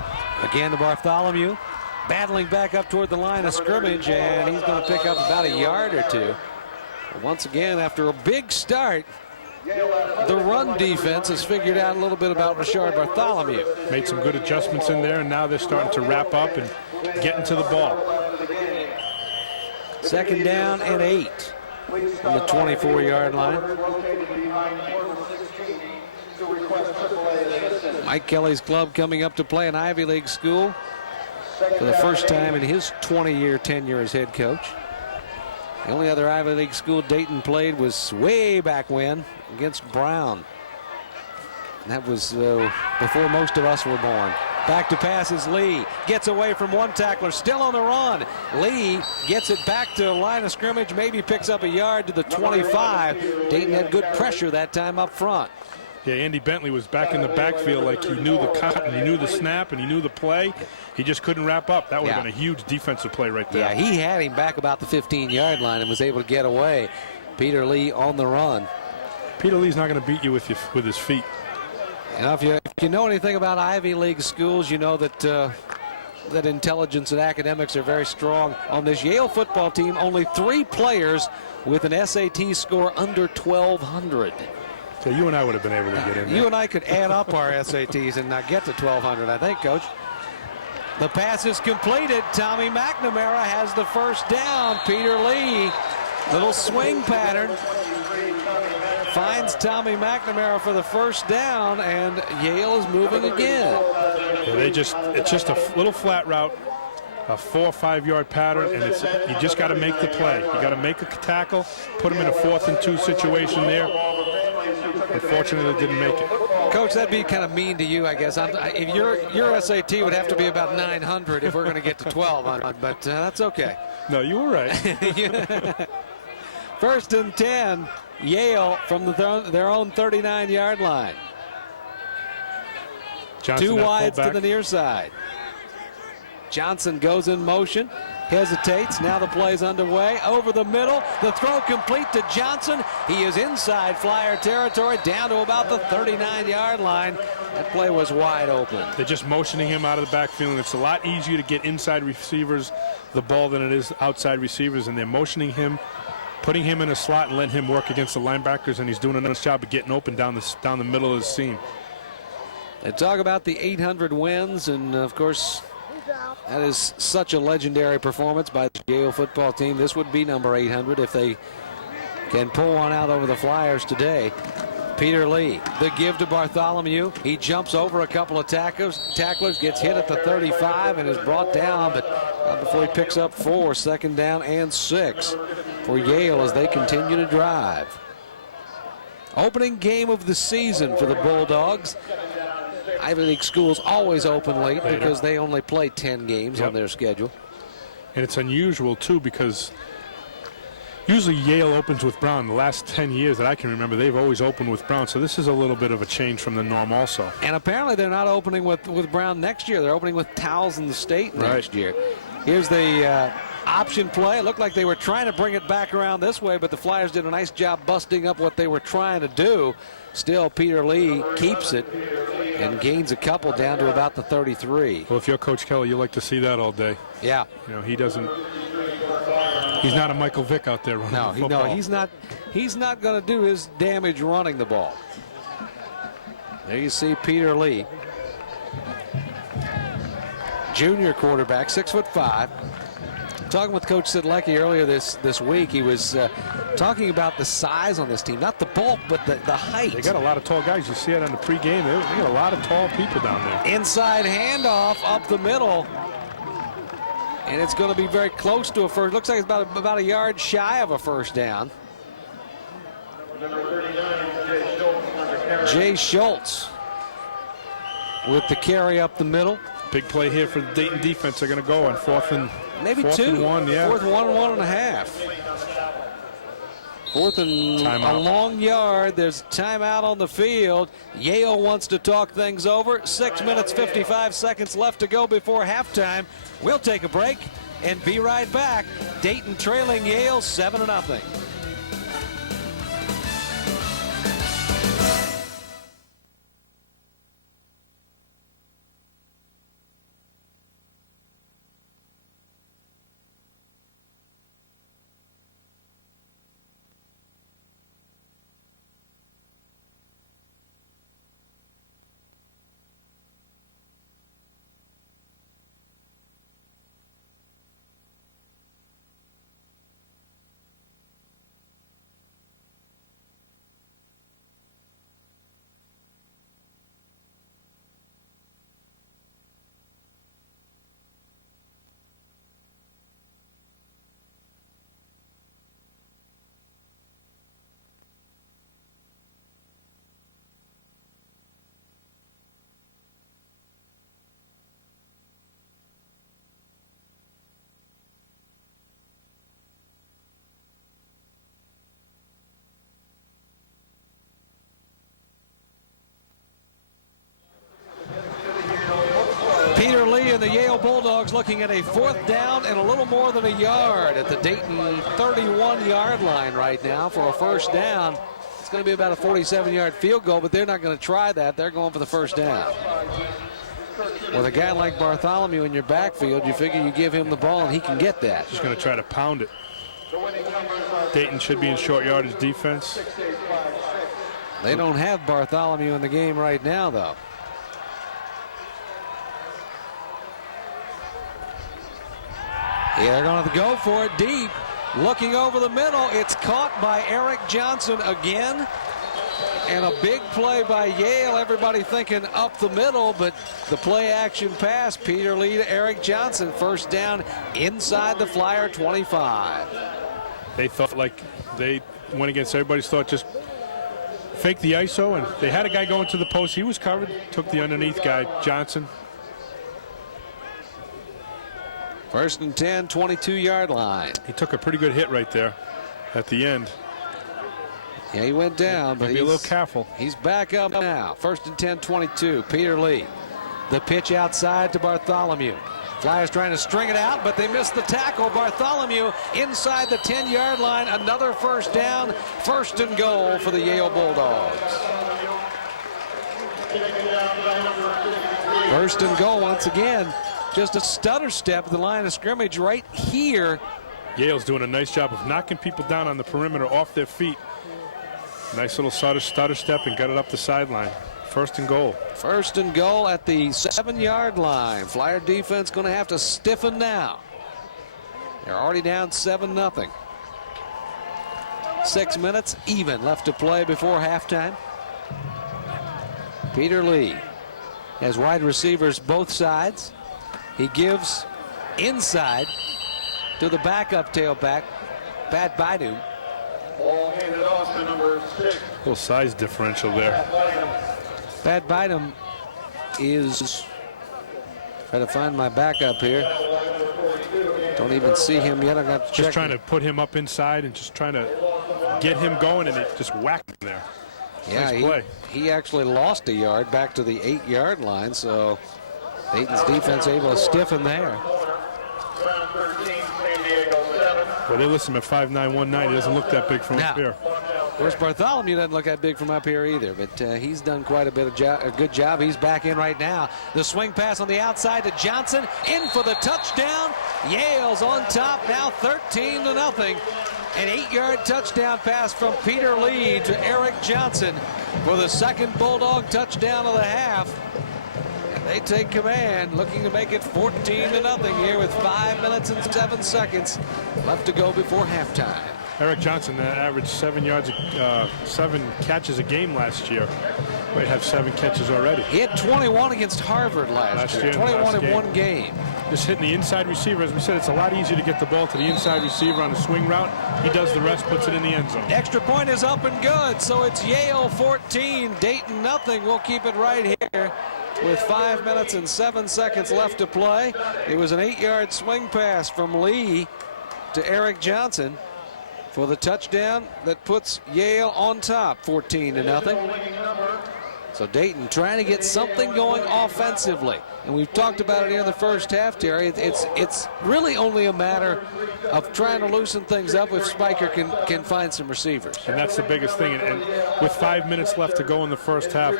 Again to Bartholomew. Battling back up toward the line of scrimmage, and he's going to pick up about a yard or two. But once again, after a big start, the run defense has figured out a little bit about Rashard Bartholomew. Made some good adjustments in there, and now they're starting to wrap up and get into the ball. Second down and 8 on the 24-yard line. Mike Kelly's club coming up to play an Ivy League school for the first time in his 20-year tenure as head coach. The only other Ivy League school Dayton played was way back when against Brown. And that was before most of us were born. Back to pass is Lee. Gets away from one tackler, still on the run. Lee gets it back to the line of scrimmage, maybe picks up a yard to the 25. Dayton had good pressure that time up front. Yeah, Andy Bentley was back in the backfield like he knew the cut and he knew the snap and he knew the play. He just couldn't wrap up. That would have been a huge defensive play right there. Yeah, he had him back about the 15-yard line and was able to get away. Peter Lee on the run. Peter Lee's not going to beat you with his feet. You know, if you know anything about Ivy League schools, you know that that intelligence and academics are very strong. On this Yale football team, only 3 players with an SAT score under 1,200. So you and I would have been able to get in there. You and I could add up our SATs and not get to 1,200, I think, Coach. The pass is completed. Tommy McNamara has the first down. Peter Lee, little swing pattern. Finds Tommy McNamara for the first down, and Yale is moving again. Yeah, it's just a little flat route, a 4 or 5 yard pattern, and you just got to make the play. You got to make a tackle, put him in a 4th and 2 situation there. Unfortunately, they didn't make it. Coach, that'd be kind of mean to you, I guess. If your SAT would have to be about 900 if we're going to get to 1,200, but that's okay. No, you were right. First and 10, Yale from their own 39-yard line. Johnson, 2 wides to the near side. Johnson goes in motion, hesitates. Now the play's underway. Over the middle, the throw complete to Johnson. He is inside Flyer territory, down to about the 39-yard line. That play was wide open. They're just motioning him out of the backfield. It's a lot easier to get inside receivers the ball than it is outside receivers, and they're motioning him, putting him in a slot and letting him work against the linebackers, and he's doing a nice job of getting open down the middle of the seam. They talk about the 800 wins, and of course, that is such a legendary performance by the Yale football team. This would be number 800 if they can pull one out over the Flyers today. Peter Lee, the give to Bartholomew. He jumps over a couple of tacklers, gets hit at the 35 and is brought down, but before he picks up 4, second down and 6 for Yale as they continue to drive. Opening game of the season for the Bulldogs. Ivy League schools always open late because they only play 10 games on their schedule. And it's unusual, too, because usually Yale opens with Brown. The last 10 years that I can remember, they've always opened with Brown. So this is a little bit of a change from the norm also. And apparently they're not opening with Brown next year. They're opening with Towson State next year. Here's the option play. It looked like they were trying to bring it back around this way, but the Flyers did a nice job busting up what they were trying to do. Still, Peter Lee keeps it and gains a couple down to about the 33. Well, if you're Coach Kelly, you like to see that all day. Yeah. You know, he doesn't. He's not a Michael Vick out there running the football. No, he's not. He's not going to do his damage running the ball. There you see Peter Lee, junior quarterback, 6'5". Talking with Coach Sidlecki earlier this week, he was talking about the size on this team, not the bulk, but the height. They got a lot of tall guys. You see it on the pregame. They got a lot of tall people down there. Inside handoff up the middle, and it's going to be very close to a first. Looks like it's about a yard shy of a first down. Jay Schultz with the carry up the middle. Big play here for the Dayton defense. They're going to go on fourth and one. Yeah. Fourth and 1.5. Fourth and timeout. A long yard. There's timeout on the field. Yale wants to talk things over. 6 minutes, 55 seconds left to go before halftime. We'll take a break and be right back. Dayton trailing Yale 7-0. Peter Lee and the Yale Bulldogs looking at a fourth down and a little more than a yard at the Dayton 31-yard line right now for a first down. It's going to be about a 47-yard field goal, but they're not going to try that. They're going for the first down. With a guy like Bartholomew in your backfield, you figure you give him the ball and he can get that. He's going to try to pound it. Dayton should be in short yardage defense. They don't have Bartholomew in the game right now, though. They're going to go for it deep. Looking over the middle. It's caught by Eric Johnson again. And a big play by Yale. Everybody thinking up the middle, but the play action pass. Peter Lee to Eric Johnson. First down inside the Flyer 25. They thought like they went against everybody's thought, just fake the ISO, and they had a guy going to the post. He was covered. Took the underneath guy, Johnson. First and 10, 22-yard line. He took a pretty good hit right there at the end. Yeah, he went down, but be a little careful. He's back up now. First and 10, 22. Peter Lee. The pitch outside to Bartholomew. Flyers trying to string it out, but they missed the tackle. Bartholomew inside the 10-yard line. Another first down. First and goal for the Yale Bulldogs. First and goal once again. Just a stutter step at the line of scrimmage right here. Yale's doing a nice job of knocking people down on the perimeter off their feet. Nice little stutter step and got it up the sideline. First and goal. First and goal at the 7-yard line. Flyer defense going to have to stiffen now. They're already down 7-0. 6 minutes even left to play before halftime. Peter Lee has wide receivers both sides. He gives inside to the backup tailback, Pat Baidu. Ball handed off to number 6. Little size differential there. Pat Bynum is trying to find my backup here. Don't even see him yet. I got to check. Just trying to put him up inside and just trying to get him going, and it just whacked him there. Yeah, nice play. He actually lost a yard back to the 8-yard line, so Dayton's defense able to stiffen there. Well, they list him at 5'9", 190. He doesn't look that big from up here. Of course, Bartholomew doesn't look that big from up here either, but he's done quite a bit of a good job. He's back in right now. The swing pass on the outside to Johnson, in for the touchdown. Yale's on top now, 13-0. An 8-yard touchdown pass from Peter Lee to Eric Johnson for the second Bulldog touchdown of the half. And they take command, looking to make it 14-0 here with 5 minutes and 7 seconds left to go before halftime. Eric Johnson averaged 7 catches a game last year. Might have 7 catches already. He had 21 against Harvard last year. 21 in one game. Just hitting the inside receiver. As we said, it's a lot easier to get the ball to the inside receiver on a swing route. He does the rest, puts it in the end zone. Extra point is up and good, so it's Yale 14, Dayton nothing. We'll keep it right here with 5 minutes and 7 seconds left to play. It was an 8-yard swing pass from Lee to Eric Johnson for the touchdown that puts Yale on top, 14-0. So Dayton trying to get something going offensively. And we've talked about it here in the first half, Terry. It's really only a matter of trying to loosen things up if Spiker can find some receivers. And that's the biggest thing. And with 5 minutes left to go in the first half,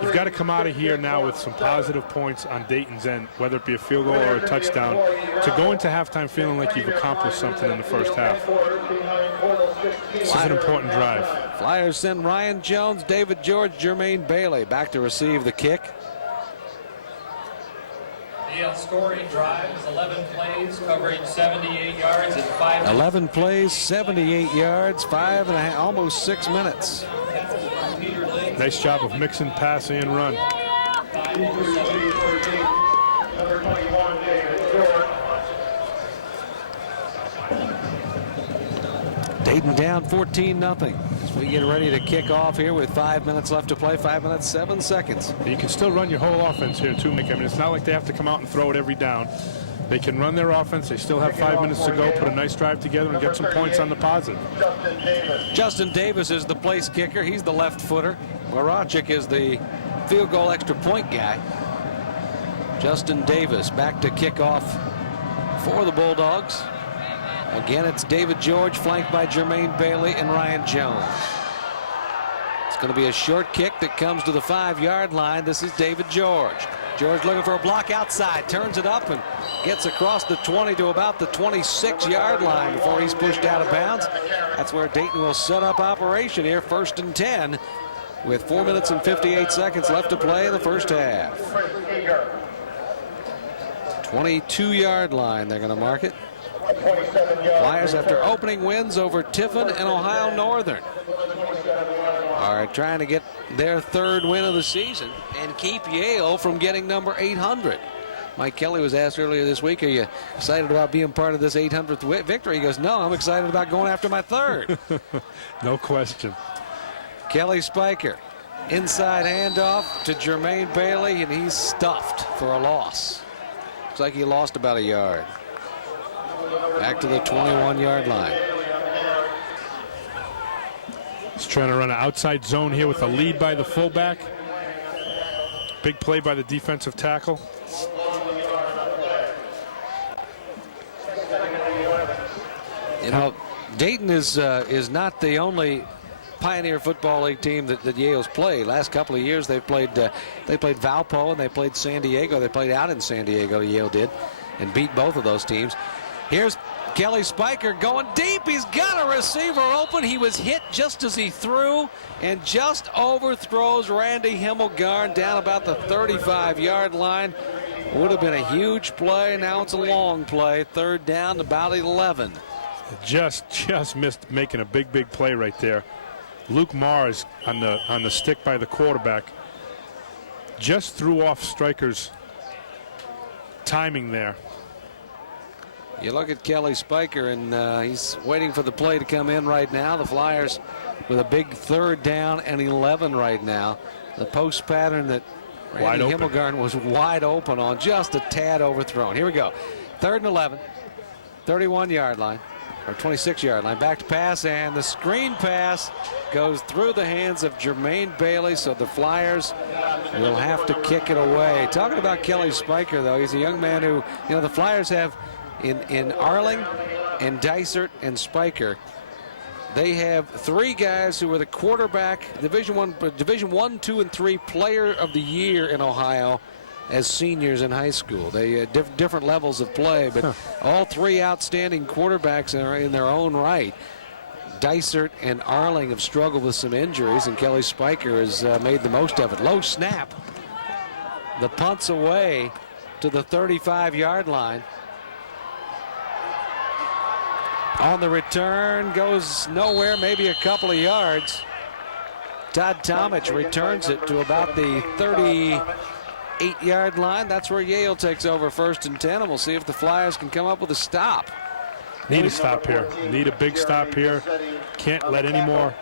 you've got to come out of here now with some positive points on Dayton's end, whether it be a field goal or a touchdown, to go into halftime feeling like you've accomplished something in the first half. This is an important drive. Flyers send Ryan Jones, David George, Jermaine Bailey back to receive the kick. Yale scoring drive is 11 plays, covering 78 yards in 5 minutes. 11 plays, 78 yards, 5.5, almost 6 minutes. Nice job of mixing pass and run. Dayton down 14-0 as we get ready to kick off here with 5 minutes left to play. 5 minutes, 7 seconds. You can still run your whole offense here too, Mick. I mean, it's not like they have to come out and throw it every down. They can run their offense. They still have 5 minutes to go, put a nice drive together, and get some points on the positive. Justin Davis is the place kicker. He's the left footer. Warachik is the field goal extra point guy. Justin Davis back to kick off for the Bulldogs. Again, it's David George flanked by Jermaine Bailey and Ryan Jones. It's going to be a short kick that comes to the 5-yard line. This is David George. George looking for a block outside, turns it up and gets across the 20 to about the 26-yard line before he's pushed out of bounds. That's where Dayton will set up operation here, 1st and 10, with 4 minutes and 58 seconds left to play in the first half. 22-yard line, they're going to mark it. Flyers, after opening wins over Tiffin and Ohio Northern, are trying to get their 3rd win of the season and keep Yale from getting number 800. Mike Kelly was asked earlier this week, are you excited about being part of this 800th victory? He goes, no, I'm excited about going after my 3rd. No question. Kelly Spiker, inside handoff to Jermaine Bailey, and he's stuffed for a loss. Looks like he lost about a yard. Back to the 21-yard line. He's trying to run an outside zone here with a lead by the fullback. Big play by the defensive tackle. You know, Dayton is not the only Pioneer Football League team that Yale's played. Last couple of years they played Valpo and they played San Diego. They played out in San Diego, Yale did, and beat both of those teams. Here's Kelly Spiker going deep. He's got a receiver open. He was hit just as he threw and just overthrows Randy Himmelgarn down about the 35-yard line. Would have been a huge play. Now it's a long play. 3rd down, about 11. Just missed making a big play right there. Luke Mars on the stick by the quarterback just threw off Stryker's timing there. You look at Kelly Spiker, and he's waiting for the play to come in right now. The Flyers with a big 3rd down and 11 right now. The post pattern that Randy Himmelgarn was wide open on, just a tad overthrown. Here we go. 3rd and 11, 31-yard line, or 26-yard line. Back to pass, and the screen pass goes through the hands of Jermaine Bailey, so the Flyers will have to kick it away. Talking about Kelly Spiker, though, he's a young man who, you know, the Flyers have in Arling and Dysert and Spiker, they have 3 guys who were the quarterback, Division 1, 2, and 3 Player of the Year in Ohio as seniors in high school. They different levels of play, but all 3 outstanding quarterbacks are in their own right. Dysert and Arling have struggled with some injuries, and Kelly Spiker has made the most of it. Low snap. The punt's away to the 35-yard line. On the return, goes nowhere, maybe a couple of yards. Todd Tomich returns it to about the 38-yard line. That's where Yale takes over 1st and 10, and we'll see if the Flyers can come up with a stop. Need a stop here. Need a big stop here. Can't let any more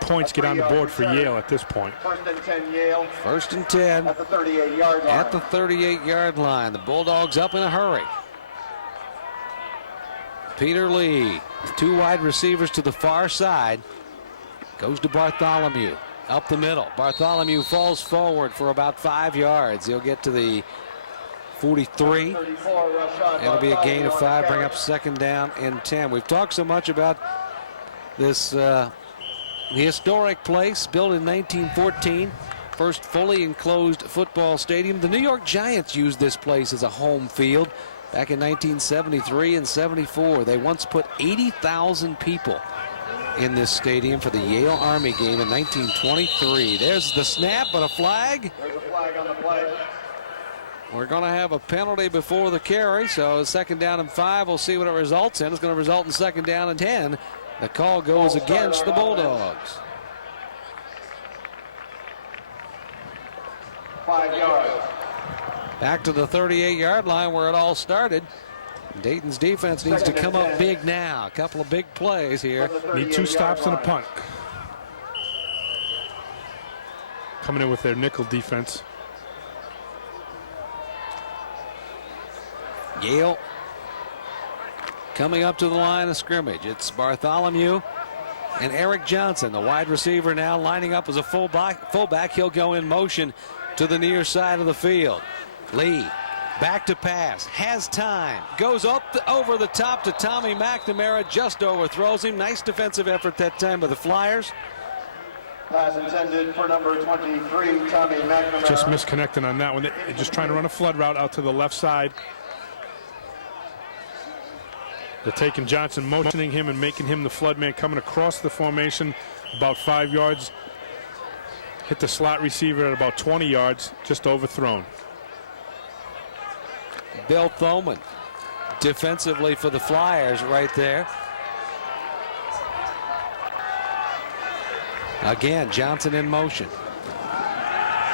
points get on the board for Yale at this point. 1st and 10 Yale. 1st and 10 at the 38-yard line. At the 38-yard line. The Bulldogs up in a hurry. Peter Lee, 2 wide receivers to the far side, goes to Bartholomew up the middle. Bartholomew falls forward for about 5 yards. He'll get to the 43. It'll be a gain of 5, bring up 2nd down and 10. We've talked so much about this the historic place, built in 1914, first fully enclosed football stadium. The New York Giants used this place as a home field back in 1973 and 74. They once put 80,000 people in this stadium for the Yale Army game in 1923. There's the snap, but a flag. There's a flag on the play. We're going to have a penalty before the carry, so 2nd down and 5. We'll see what it results in. It's going to result in 2nd down and 10. The call goes against the Bulldogs. 5 yards. Back to the 38-yard line where it all started. Dayton's defense needs to come up big now. A couple of big plays here. Need 2 stops and a punt. Coming in with their nickel defense. Yale coming up to the line of scrimmage. It's Bartholomew and Eric Johnson, the wide receiver, now lining up as a fullback. He'll go in motion to the near side of the field. Lee back to pass, has time, goes up over the top to Tommy McNamara, just overthrows him. Nice defensive effort that time by the Flyers. Pass intended for number 23, Tommy McNamara. Just misconnecting on that one. They're just trying to run a flood route out to the left side. They're taking Johnson, motioning him and making him the flood man, coming across the formation about 5 yards. Hit the slot receiver at about 20 yards, just overthrown. Bill Thoman defensively for the Flyers right there. Again, Johnson in motion.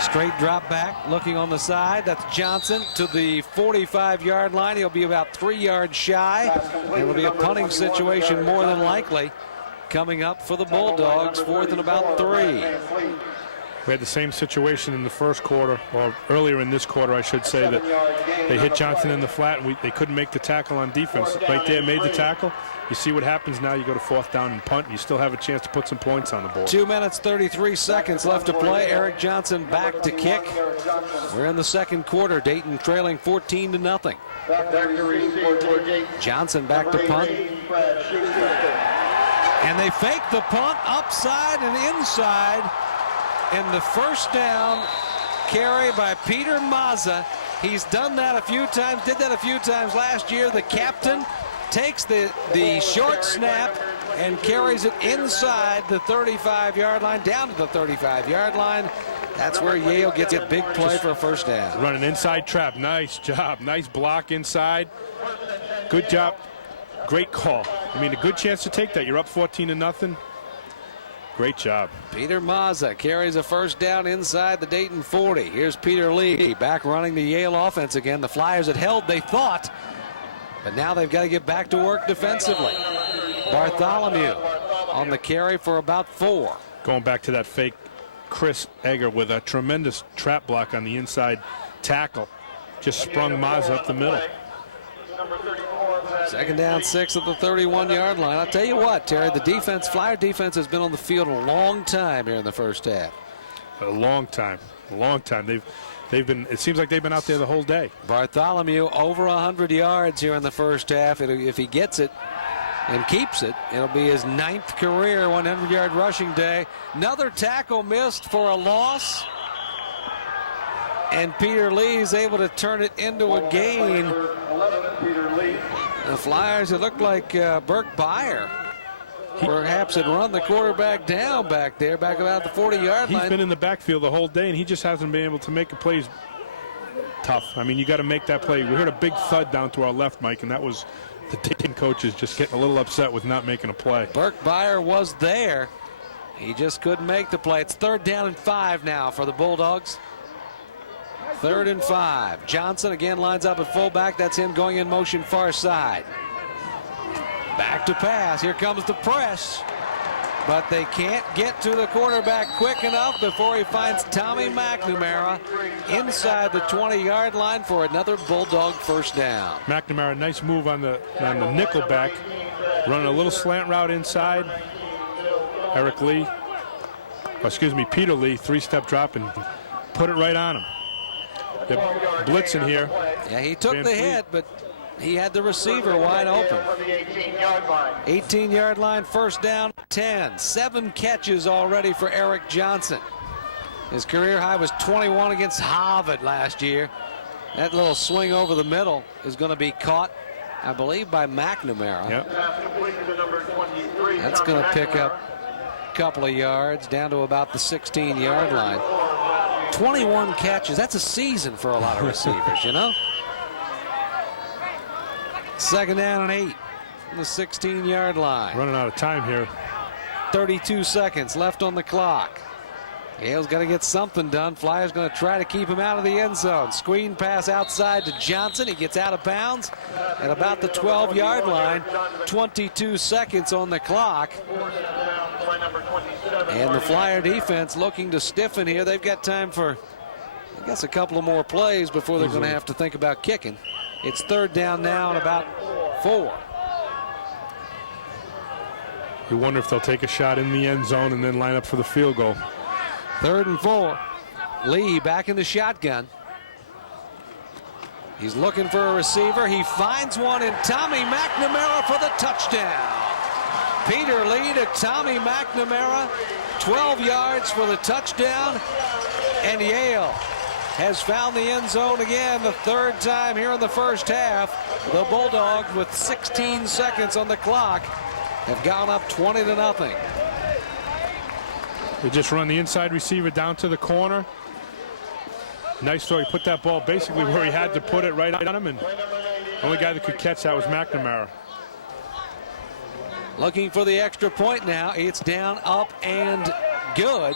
Straight drop back, looking on the side. That's Johnson to the 45-yard line. He'll be about 3 yards shy. It'll be a punting situation more than likely coming up for the Bulldogs, 4th and about 3. We had the same situation in the first quarter, or earlier in this quarter, I should say, that they hit Johnson in the flat and they couldn't make the tackle on defense. Right there, made the tackle. You see what happens now. You go to 4th down and punt, and you still have a chance to put some points on the board. 2 minutes, 33 seconds left to play. Eric Johnson back to kick. We're in the 2nd quarter. Dayton trailing 14-0. Johnson back to punt. And they fake the punt upside and inside. And the 1st down carry by Peter Mazza. He's done that a few times, did that a few times last year. The captain takes the short snap and carries it inside the 35-yard line, down to the 35-yard line. That's where Yale gets a big play for a 1st down. Run an inside trap. Nice job. Nice block inside. Good job. Great call. I mean, a good chance to take that. You're up 14-0. Great job. Peter Mazza carries a 1st down inside the Dayton 40. Here's Peter Lee back running the Yale offense again. The Flyers had held, they thought, But now they've got to get back to work defensively. Bartholomew on the carry for about 4. Going back to that fake, Chris Egger with a tremendous trap block on the inside tackle. Just sprung Maz up the middle. 2nd down, 6 at the 31-yard line. I'll tell you what, Terry, the defense, Flyer defense has been on the field a long time here in the first half. A long time. A long time. They've been, it seems like they've been out there the whole day. Bartholomew over 100 yards here in the first half. If he gets it and keeps it, it'll be his 9th career 100-yard rushing day. Another tackle missed for a loss. And Peter Lee is able to turn it into a gain. The Flyers, it looked like Burke Byer perhaps had run the quarterback down back there, back about the 40-yard line. He's been in the backfield the whole day, and he just hasn't been able to make the plays tough. I mean, you got to make that play. We heard a big thud down to our left, Mike, and that was the Dayton coaches just getting a little upset with not making a play. Burke Byer was there. He just couldn't make the play. It's 3rd down and 5 now for the Bulldogs. 3rd and 5. Johnson again lines up at fullback. That's him going in motion far side. Back to pass. Here comes the press. But they can't get to the quarterback quick enough before he finds Tommy McNamara inside the 20-yard line for another Bulldog first down. McNamara, nice move on the nickel back. Running a little slant route inside. Peter Lee, 3-step drop and put it right on him. They're blitzing here. Yeah, he took the hit, but he had the receiver wide open. 18-yard line, first down, 10. 7 catches already for Eric Johnson. His career high was 21 against Harvard last year. That little swing over the middle is going to be caught, I believe, by McNamara. Yep. That's going to pick up a couple of yards down to about the 16-yard line. 21 catches. That's a season for a lot of receivers, you know. 2nd down and 8 on the 16-yard line. Running out of time here. 32 seconds left on the clock. Yale's got to get something done. Flyers going to try to keep him out of the end zone. Screen pass outside to Johnson. He gets out of bounds at about the 12-yard line. 22 seconds on the clock. And the Flyer defense looking to stiffen here. They've got time for, I guess, a couple of more plays before they're going to have to think about kicking. It's 3rd down now and about 4. You wonder if they'll take a shot in the end zone and then line up for the field goal. 3rd and 4. Lee back in the shotgun. He's looking for a receiver. He finds one in Tommy McNamara for the touchdown. Peter Lee to Tommy McNamara. 12 yards for the touchdown. And Yale has found the end zone again, the 3rd time here in the first half. The Bulldogs, with 16 seconds on the clock, have gone up 20-0. They just run the inside receiver down to the corner. Nice throw. He put that ball basically where he had to put it, right on him, and the only guy that could catch that was McNamara. Looking for the extra point now. It's down, up, and good.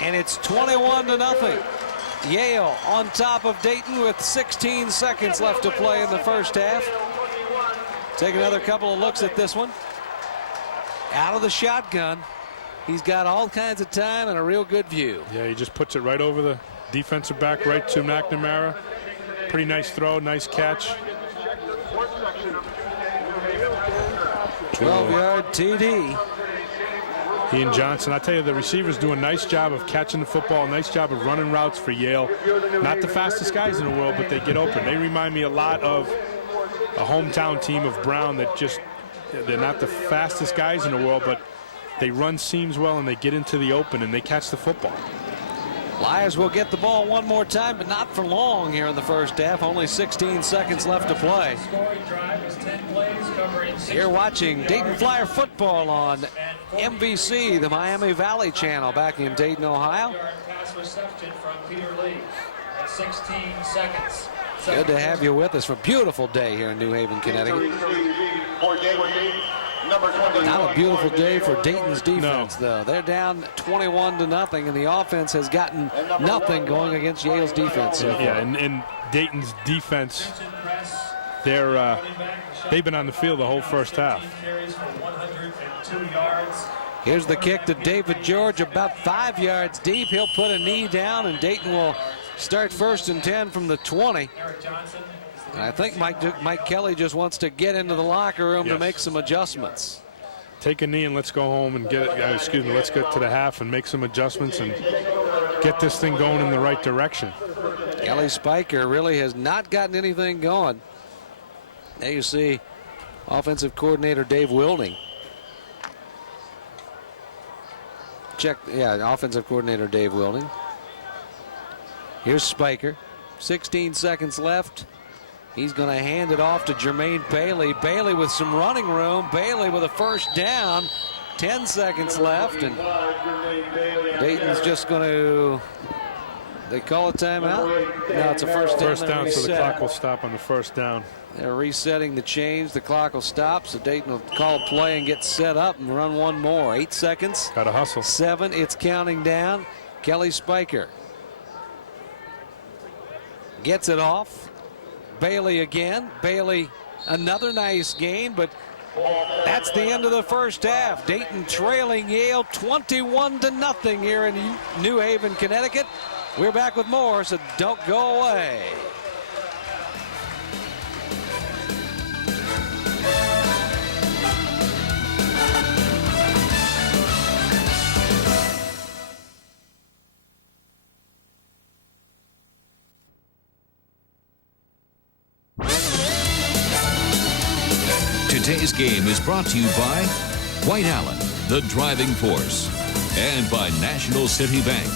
And it's 21-0. Yale on top of Dayton with 16 seconds left to play in the first half. Take another couple of looks at this one. Out of the shotgun. He's got all kinds of time and a real good view. Yeah, he just puts it right over the defensive back, right to McNamara. Pretty nice throw, nice catch. 12-yard TD. Ian Johnson, I tell you, the receivers do a nice job of catching the football, nice job of running routes for Yale. Not the fastest guys in the world, but they get open. They remind me a lot of a hometown team of Brown that just, they're not the fastest guys in the world, but they run seams well and they get into the open and they catch the football. Flyers will get the ball one more time, but not for long here in the first half. Only 16 seconds left to play. You're watching Dayton Flyer football on MVC, the Miami Valley channel, back in Dayton, Ohio. Pass reception from Peter Lee at 16 seconds. Good to have you with us for a beautiful day here in New Haven, Connecticut. Not a beautiful day for Dayton's defense, though. They're down 21-0, and the offense has gotten nothing going against Yale's defense. Yeah, and Dayton's defense, they've been on the field the whole first half. Here's the kick to David George, about 5 yards deep. He'll put a knee down, and Dayton will start 1st and 10 from the 20. And I think Mike Kelly just wants to get into the locker room to make some adjustments. Take a knee and let's go home and let's get to the half and make some adjustments and get this thing going in the right direction. Kelly Spiker really has not gotten anything going. There you see offensive coordinator Dave Wilding. Offensive coordinator Dave Wilding. Here's Spiker. 16 seconds left. He's going to hand it off to Jermaine Bailey. Bailey with some running room. Bailey with a first down. 10 seconds left, and Dayton's just going to. They call a timeout? No, it's a first down. First down, so the clock will stop on the first down. They're resetting the change. The clock will stop, so Dayton will call a play and get set up and run one more. 8 seconds. Got to hustle. 7. It's counting down. Kelly Spiker gets it off. Bailey again. Bailey, another nice gain, but that's the end of the first half. Dayton trailing Yale 21-0 here in New Haven, Connecticut. We're back with more, so don't go away. Today's game is brought to you by White Allen, the driving force, and by National City Bank.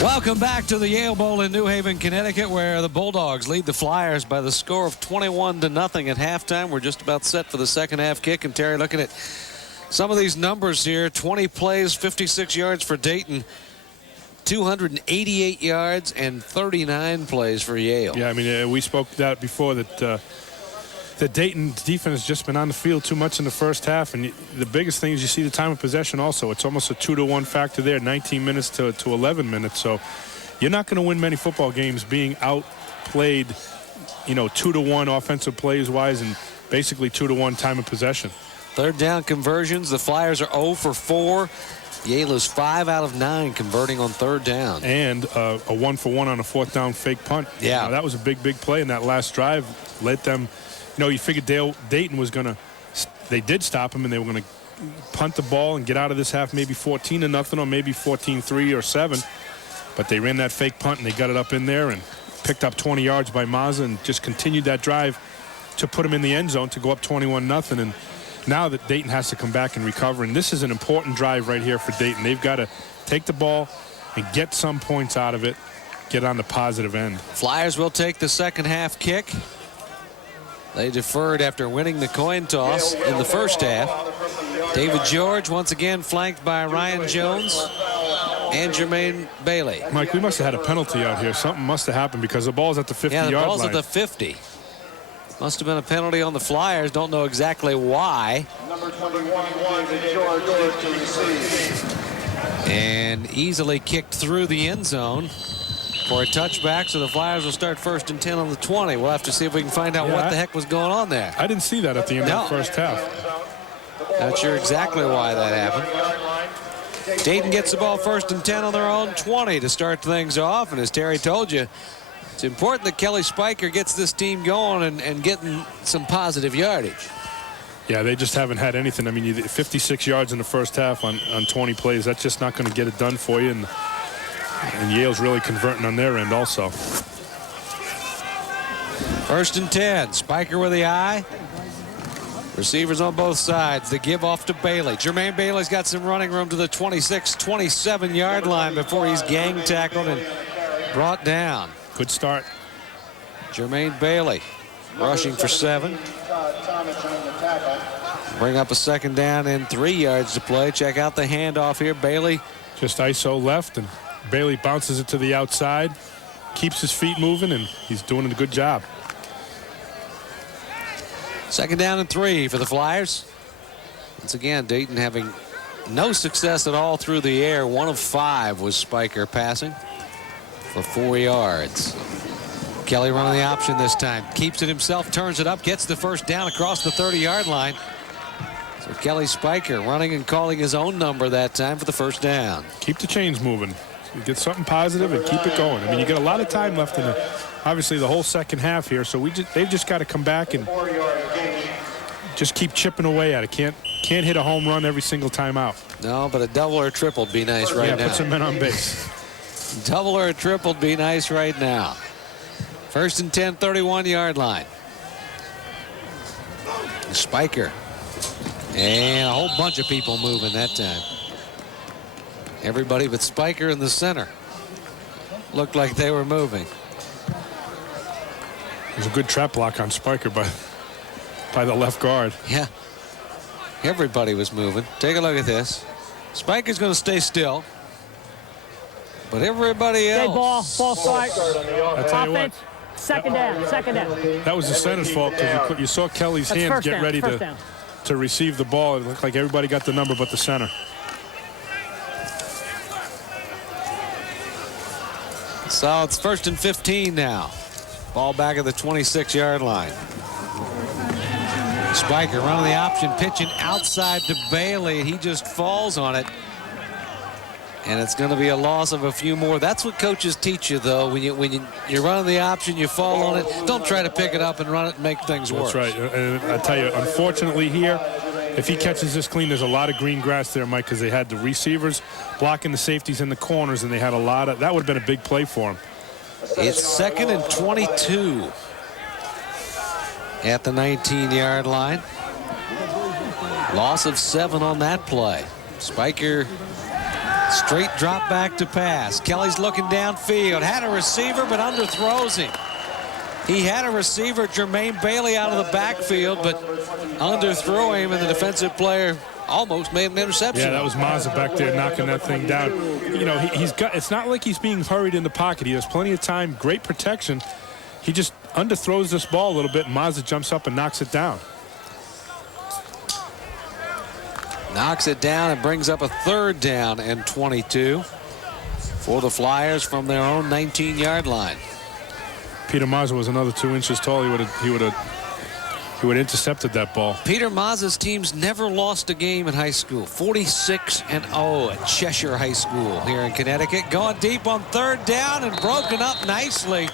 Welcome back to the Yale Bowl in New Haven, Connecticut, where the Bulldogs lead the Flyers by the score of 21-0 at halftime. We're just about set for the second half kick. And Terry, looking at some of these numbers here, 20 plays, 56 yards for Dayton, 288 yards and 39 plays for Yale. Yeah, I mean, we spoke that before, that the Dayton defense has just been on the field too much in the first half, and the biggest thing is you see the time of possession also. It's almost a 2-to-1 factor there, 19 minutes to 11 minutes. So you're not going to win many football games being outplayed, 2-to-1 offensive plays wise and basically 2-to-1 time of possession. Third down conversions, the Flyers are 0 for 4. Yale is 5 out of 9 converting on third down. And a 1-for-1 on a fourth down fake punt. Yeah. That was a big play in that last drive. Let them, you figured Dayton was going to, they did stop him and they were going to punt the ball and get out of this half maybe 14-0 or maybe 14-3 or 7. But they ran that fake punt and they got it up in there and picked up 20 yards by Mazza and just continued that drive to put him in the end zone to go up 21-0. And now that Dayton has to come back and recover, and this is an important drive right here for Dayton. They've got to take the ball and get some points out of it, get on the positive end. Flyers will take the second half kick. They deferred after winning the coin toss in the first half. David George once again flanked by Ryan Jones and Jermaine Bailey. Mike, we must have had a penalty out here. Something must have happened because the ball's at the 50-yard line. Yeah, the ball's at the 50. Must have been a penalty on the Flyers. Don't know exactly why. Number 21, David George to receive. And easily kicked through the end zone for a touchback, so the Flyers will start 1st and 10 on the 20. We'll have to see if we can find out what the heck was going on there. I didn't see that at the end of the first half. Not sure exactly why that happened. Dayton gets the ball 1st and 10 on their own 20 to start things off, and as Terry told you, it's important that Kelly Spiker gets this team going and getting some positive yardage. Yeah, they just haven't had anything. I mean, 56 yards in the first half on 20 plays. That's just not going to get it done for you. And Yale's really converting on their end also. 1st and 10. Spiker with the eye. Receivers on both sides. The give off to Bailey. Jermaine Bailey's got some running room to the 26, 27-yard line before he's gang tackled and brought down. Good start. Jermaine Bailey rushing for 7. Bring up a 2nd down and 3 yards to play. Check out the handoff here. Bailey just ISO left, and Bailey bounces it to the outside, keeps his feet moving, and he's doing a good job. 2nd down and 3 for the Flyers. Once again, Dayton having no success at all through the air. 1 of 5 was Spiker passing for 4 yards. Kelly running the option this time. Keeps it himself, turns it up, gets the first down across the 30-yard line. So Kelly Spiker running and calling his own number that time for the first down. Keep the chains moving. You get something positive and keep it going. I mean, you got a lot of time left in obviously the whole second half here, so they've just got to come back and just keep chipping away at it. Can't hit a home run every single time out. No, but a double or a triple would be nice right now. Yeah, put some men on base. Double or a triple would be nice right now. First and 10, 31-yard line. Spiker. And a whole bunch of people moving that time. Everybody but Spiker in the center looked like they were moving. There's a good trap block on Spiker by the left guard. Yeah. Everybody was moving. Take a look at this. Spiker's going to stay still. But everybody else. Dead ball start. Offense. Second down. That was the center's fault because you saw Kelly's hands get ready to receive the ball. It looked like everybody got the number but the center. So it's first and 15 now. Ball back at the 26-yard line. Spiker running the option, pitching outside to Bailey. He just falls on it. And it's going to be a loss of a few more. That's what coaches teach you, though. When you're running the option, you fall on it. Don't try to pick it up and run it and make things worse. That's right. And I tell you, unfortunately here, if he catches this clean, there's a lot of green grass there, Mike, because they had the receivers blocking the safeties in the corners, and they had a lot of. That would have been a big play for him. It's second and 22 at the 19-yard line. Loss of 7 on that play. Spiker straight drop back to pass. Kelly's looking downfield. Had a receiver, but underthrows him. He had a receiver, Jermaine Bailey, out of the backfield, but underthrew him, and the defensive player almost made an interception. Yeah, that was Mazza back there knocking that thing down. You know, it's not like he's being hurried in the pocket. He has plenty of time, great protection. He just underthrows this ball a little bit, and Mazza jumps up and knocks it down. Knocks it down and brings up a third down and 22 for the Flyers from their own 19-yard line. Peter Mazza was another 2 inches tall. He would have intercepted that ball. Peter Mazza's teams never lost a game in high school. 46-0 at Cheshire High School here in Connecticut. Going deep on third down and broken up nicely.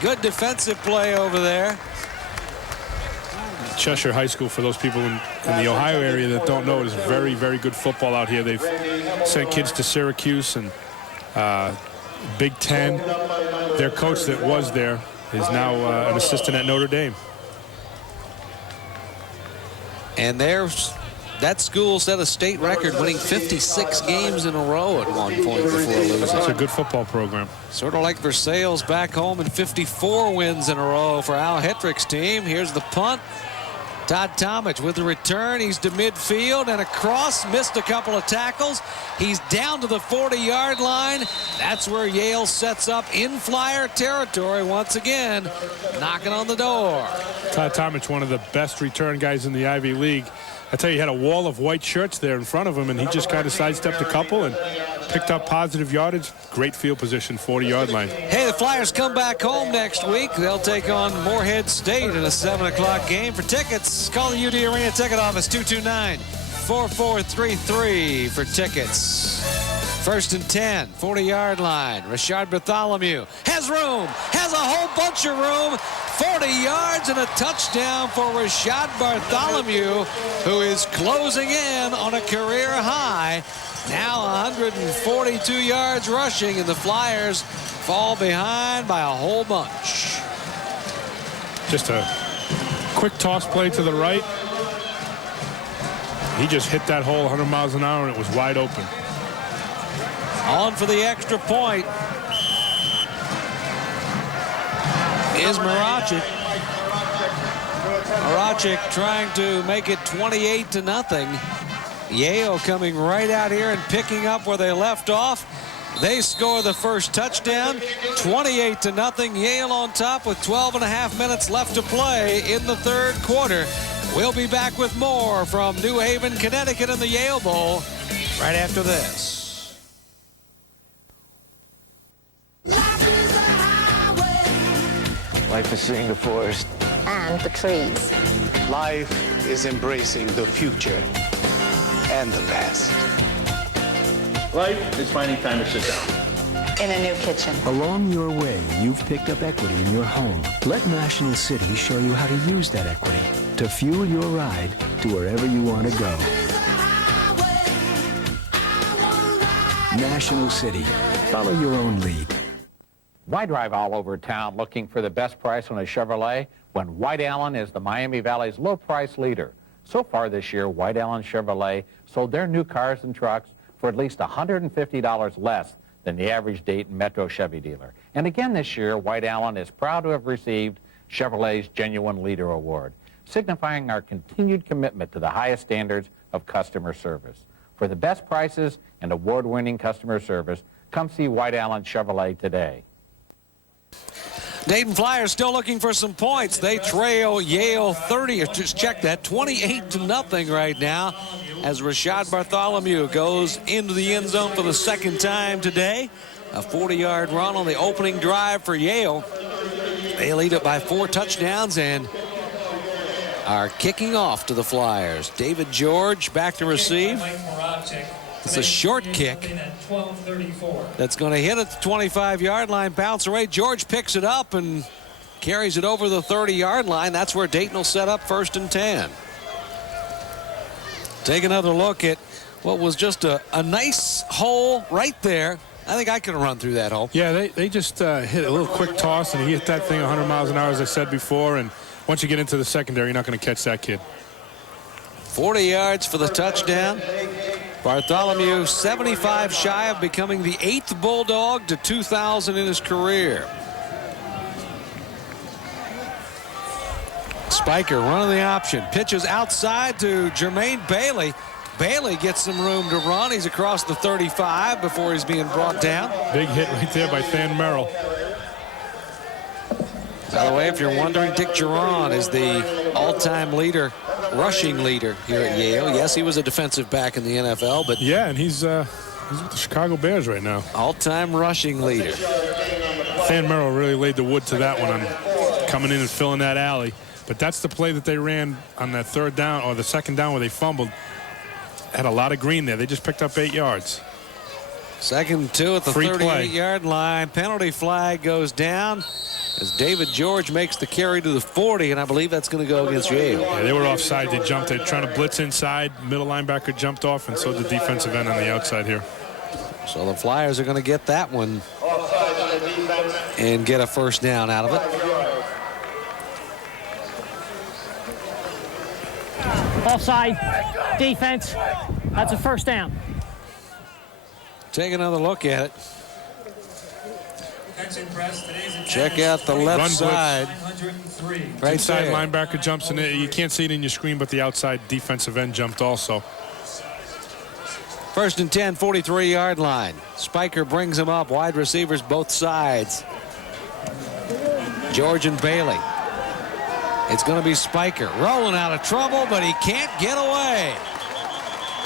Good defensive play over there. Cheshire High School, for those people in the Ohio area that don't know, is very, very good football out here. They've sent kids to Syracuse and Big Ten. Their coach that was there is now an assistant at Notre Dame. And that school set a state record, winning 56 games in a row at one point before losing. It's a good football program. Sort of like Versailles back home, and 54 wins in a row for Al Hittrick's team. Here's the punt. Todd Tomich with the return. He's to midfield and across. Missed a couple of tackles. He's down to the 40-yard line. That's where Yale sets up in Flyer territory once again, knocking on the door. Todd Tomich, one of the best return guys in the Ivy League. I tell you, he had a wall of white shirts there in front of him, and he just kind of sidestepped a couple and picked up positive yardage. Great field position, 40-yard line. Hey, the Flyers come back home next week. They'll take on Morehead State in a 7 o'clock game. For tickets, call the UD Arena ticket office, 229-4433 for tickets. First and 10, 40-yard line. Rashard Bartholomew has room, has a whole bunch of room. 40 yards and a touchdown for Rashard Bartholomew, who is closing in on a career high. Now 142 yards rushing, and the Flyers fall behind by a whole bunch. Just a quick toss play to the right. He just hit that hole 100 miles an hour, and it was wide open. On for the extra point is Marachik. Marachik trying to make it 28-0. Yale coming right out here and picking up where they left off. They score the first touchdown, 28-0. Yale on top with 12.5 minutes left to play in the third quarter. We'll be back with more from New Haven, Connecticut in the Yale Bowl right after this. Life is seeing the forest and the trees. Life is embracing the future and the past. Life is finding time to sit down. In a new kitchen. Along your way, you've picked up equity in your home. Let National City show you how to use that equity to fuel your ride to wherever you want to go. National City. Follow your own lead. Why drive all over town looking for the best price on a Chevrolet when White Allen is the Miami Valley's low price leader? So far this year, White Allen Chevrolet sold their new cars and trucks for at least $150 less than the average Dayton Metro Chevy dealer. And again this year, White Allen is proud to have received Chevrolet's Genuine Leader Award, signifying our continued commitment to the highest standards of customer service. For the best prices and award-winning customer service, come see White Allen Chevrolet today. Dayton Flyers still looking for some points. They trail Yale 30, just check that, 28-0 right now as Rashad Bartholomew goes into the end zone for the second time today. A 40-yard run on the opening drive for Yale. They lead it by 4 touchdowns and are kicking off to the Flyers. David George back to receive. It's a short kick that's going to hit at the 25-yard line, bounce away. George picks it up and carries it over the 30-yard line. That's where Dayton will set up 1st and 10. Take another look at what was just a nice hole right there. I think I could have run through that hole. Yeah, they just hit a little quick toss, and he hit that thing 100 miles an hour, as I said before. And once you get into the secondary, you're not going to catch that kid. 40 yards for the touchdown. Bartholomew 75 shy of becoming the 8th Bulldog to 2,000 in his career. Spiker running the option. Pitches outside to Jermaine Bailey. Bailey gets some room to run. He's across the 35 before he's being brought down. Big hit right there by Than Merrill. By the way, if you're wondering, Dick Geron is the all-time leader, rushing leader here at Yale. Yes, he was a defensive back in the NFL, but yeah, and he's with the Chicago Bears right now. All-time rushing leader. Than Merrill really laid the wood to that one on coming in and filling that alley. But that's the play that they ran on that 3rd down or the 2nd down where they fumbled. Had a lot of green there. They just picked up 8 yards. 2nd and 2 at the 38-yard line. Penalty flag goes down as David George makes the carry to the 40, and I believe that's going to go against Yale. Yeah, they were offside. They jumped. They're trying to blitz inside. Middle linebacker jumped off, and so did the defensive end on the outside here. So the Flyers are going to get that one and get a 1st down out of it. Offside defense. That's a 1st down. Take another look at it. Check out the left side. Right inside linebacker jumps in. You can't see it in your screen, but the outside defensive end jumped also. 1st and 10, 43-yard line. Spiker brings him up. Wide receivers both sides. George and Bailey. It's going to be Spiker rolling out of trouble, but he can't get away.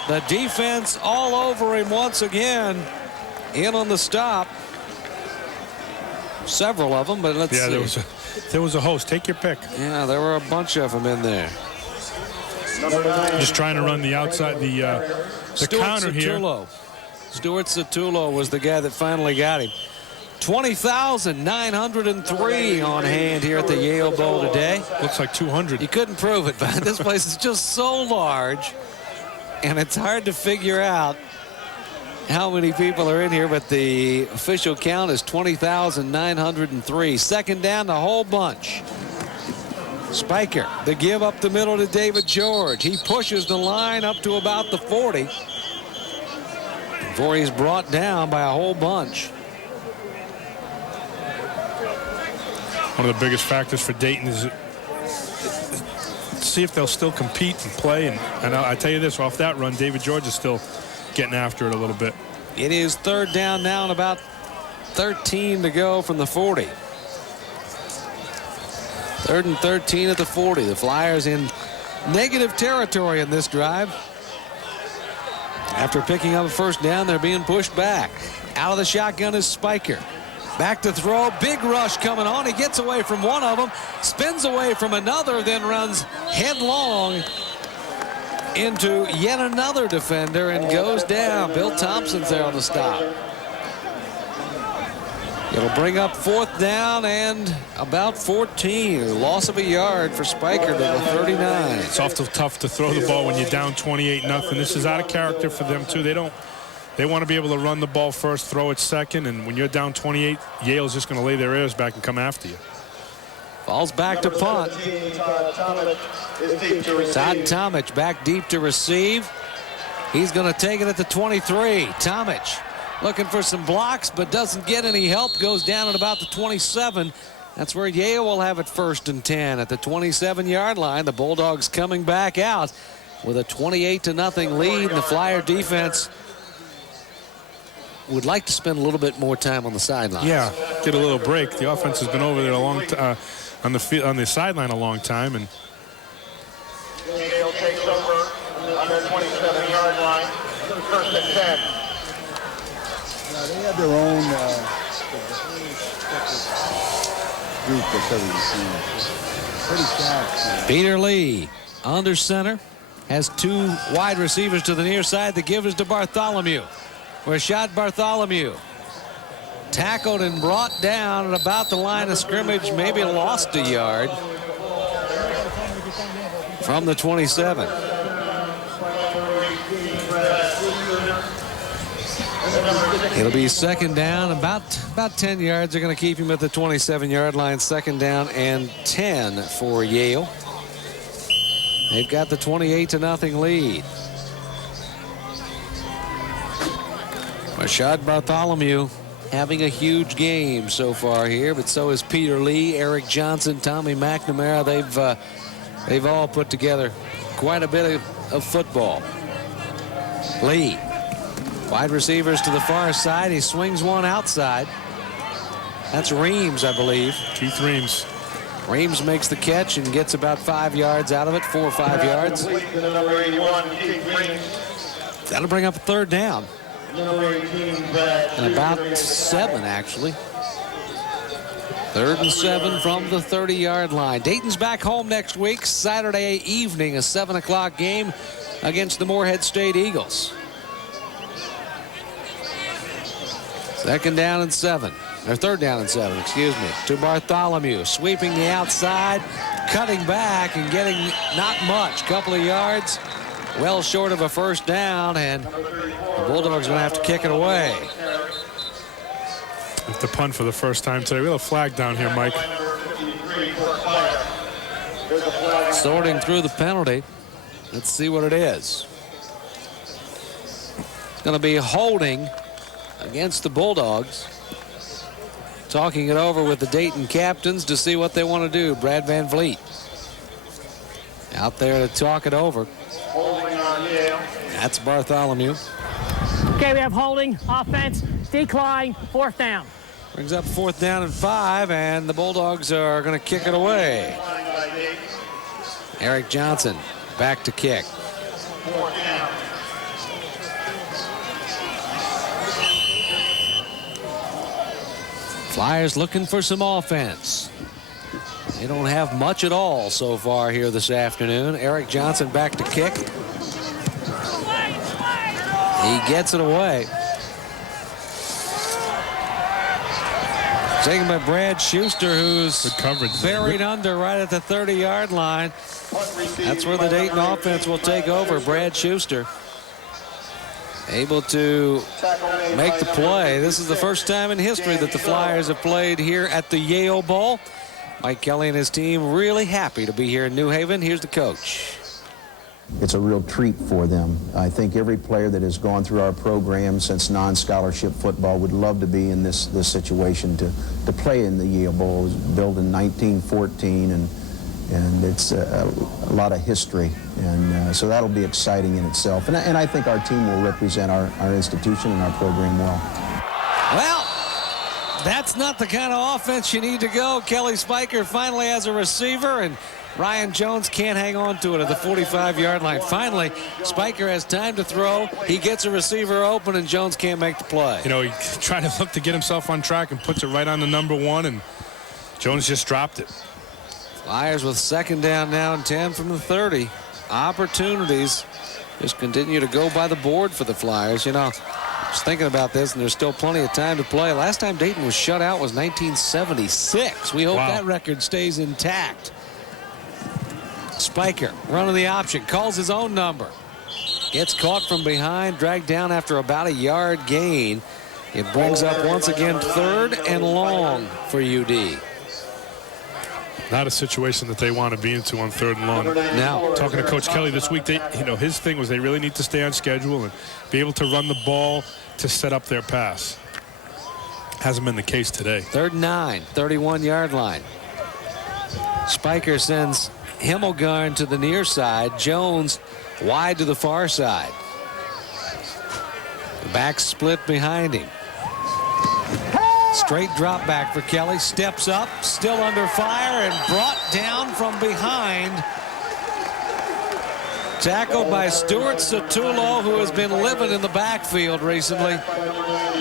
The defense all over him once again. In on the stop. Several of them, but let's see. Yeah, there was a host. Take your pick. Yeah, there were a bunch of them in there. Just trying to run the outside, the counter here. Stuart Satullo was the guy that finally got him. 20,903 on hand here at the Yale Bowl today. Looks like 200. You couldn't prove it, but this place is just so large, and it's hard to figure out how many people are in here, but the official count is 20,903. 2nd down, the whole bunch. Spiker, the give up the middle to David George. He pushes the line up to about the 40 before he's brought down by a whole bunch. One of the biggest factors for Dayton is see if they'll still compete and play. And I tell you this, off that run, David George is still getting after it a little bit. It is 3rd down now and about 13 to go from the 40. 3rd and 13 at the 40. The Flyers in negative territory in this drive. After picking up a first down, they're being pushed back. Out of the shotgun is Spiker. Back to throw. Big rush coming on. He gets away from one of them, spins away from another, then runs headlong into yet another defender and goes down. Bill Thompson's there on the stop. It'll bring up 4th down and about 14. Loss of a yard for Spiker to the 39. It's awful tough to throw the ball when you're down 28-0. This is out of character for them too. They want to be able to run the ball first, throw it second, and when you're down 28, Yale's just going to lay their ears back and come after you. Falls back to punt. Todd Tomich back deep to receive. He's going to take it at the 23. Tomich looking for some blocks, but doesn't get any help. Goes down at about the 27. That's where Yale will have it 1st and 10 at the 27-yard line. The Bulldogs coming back out with a 28-0 lead. The Flyer defense would like to spend a little bit more time on the sideline. Yeah, get a little break. The offense has been over there a long on the sideline a long time, and Yale takes over on their 27-yard line. 1st and 10. They have their own group that covers the team. Pretty fast. Peter Lee under center. Has 2 wide receivers to the near side. The give is to Bartholomew. Rashad Bartholomew tackled and brought down at about the line of scrimmage, maybe lost a yard from the 27. It'll be 2nd down, about 10 yards. They're going to keep him at the 27-yard line. 2nd down and 10 for Yale. They've got the 28-0 lead. Rashad Bartholomew having a huge game so far here, but so is Peter Lee, Eric Johnson, Tommy McNamara. They've all put together quite a bit of football. Lee, wide receivers to the far side. He swings one outside. That's Reams, I believe. Keith Reams. Reams makes the catch and gets about 5 yards out of it, 4 or 5 yards. That'll bring up a 3rd down. And about 7, actually. 3rd and 7 from the 30-yard line. Dayton's back home next week, Saturday evening, a 7 o'clock game against the Morehead State Eagles. 2nd down and 7. Or 3rd down and 7, excuse me. To Bartholomew, sweeping the outside, cutting back and getting not much. Couple of yards, well short of a 1st down, and the Bulldogs are going to have to kick it away. Have to punt for the first time today. We have a flag down here, Mike. Sorting through the penalty. Let's see what it is. It's going to be holding against the Bulldogs. Talking it over with the Dayton captains to see what they want to do. Brad Van Vliet out there to talk it over. That's Bartholomew. Okay, we have holding, offense, decline, 4th down. Brings up 4th down and 5, and the Bulldogs are going to kick it away. Eric Johnson back to kick. Flyers looking for some offense. They don't have much at all so far here this afternoon. Eric Johnson back to kick. He gets it away. Taken by Brad Schuster, who's buried under right at the 30-yard line. That's where the Dayton offense will take over. Brad Schuster able to make the play. This is the first time in history that the Flyers have played here at the Yale Bowl. Mike Kelly and his team really happy to be here in New Haven. Here's the coach. It's a real treat for them. I think every player that has gone through our program since non-scholarship football would love to be in this situation to play in the Yale Bowl. It was built in 1914, and it's a lot of history, and so that'll be exciting in itself. And I think our team will represent our institution and our program well. Well, That's not the kind of offense you need to go. Kelly Spiker finally has a receiver, and Ryan Jones can't hang on to it at the 45-yard line. Finally, Spiker has time to throw. He gets a receiver open, and Jones can't make the play. You know, he tried to look to get himself on track and puts it right on the number 1, and Jones just dropped it. Flyers with 2nd down now and 10 from the 30. Opportunities just continue to go by the board for the Flyers. You know, I was thinking about this, and there's still plenty of time to play. Last time Dayton was shut out was 1976. We hope that record stays intact. Spiker running the option, calls his own number. Gets caught from behind, dragged down after about a yard gain. It brings up once again 3rd and long for UD. Not a situation that they want to be into on 3rd and long. Now, talking to Coach Kelly this week, his thing was they really need to stay on schedule and be able to run the ball to set up their pass. Hasn't been the case today. 3rd and 9, 31-yard line. Spiker sends Himmelgarn to the near side. Jones wide to the far side. The back split behind him. Straight drop back for Kelly. Steps up, still under fire, and brought down from behind. Tackled by Stuart Satullo, who has been living in the backfield recently.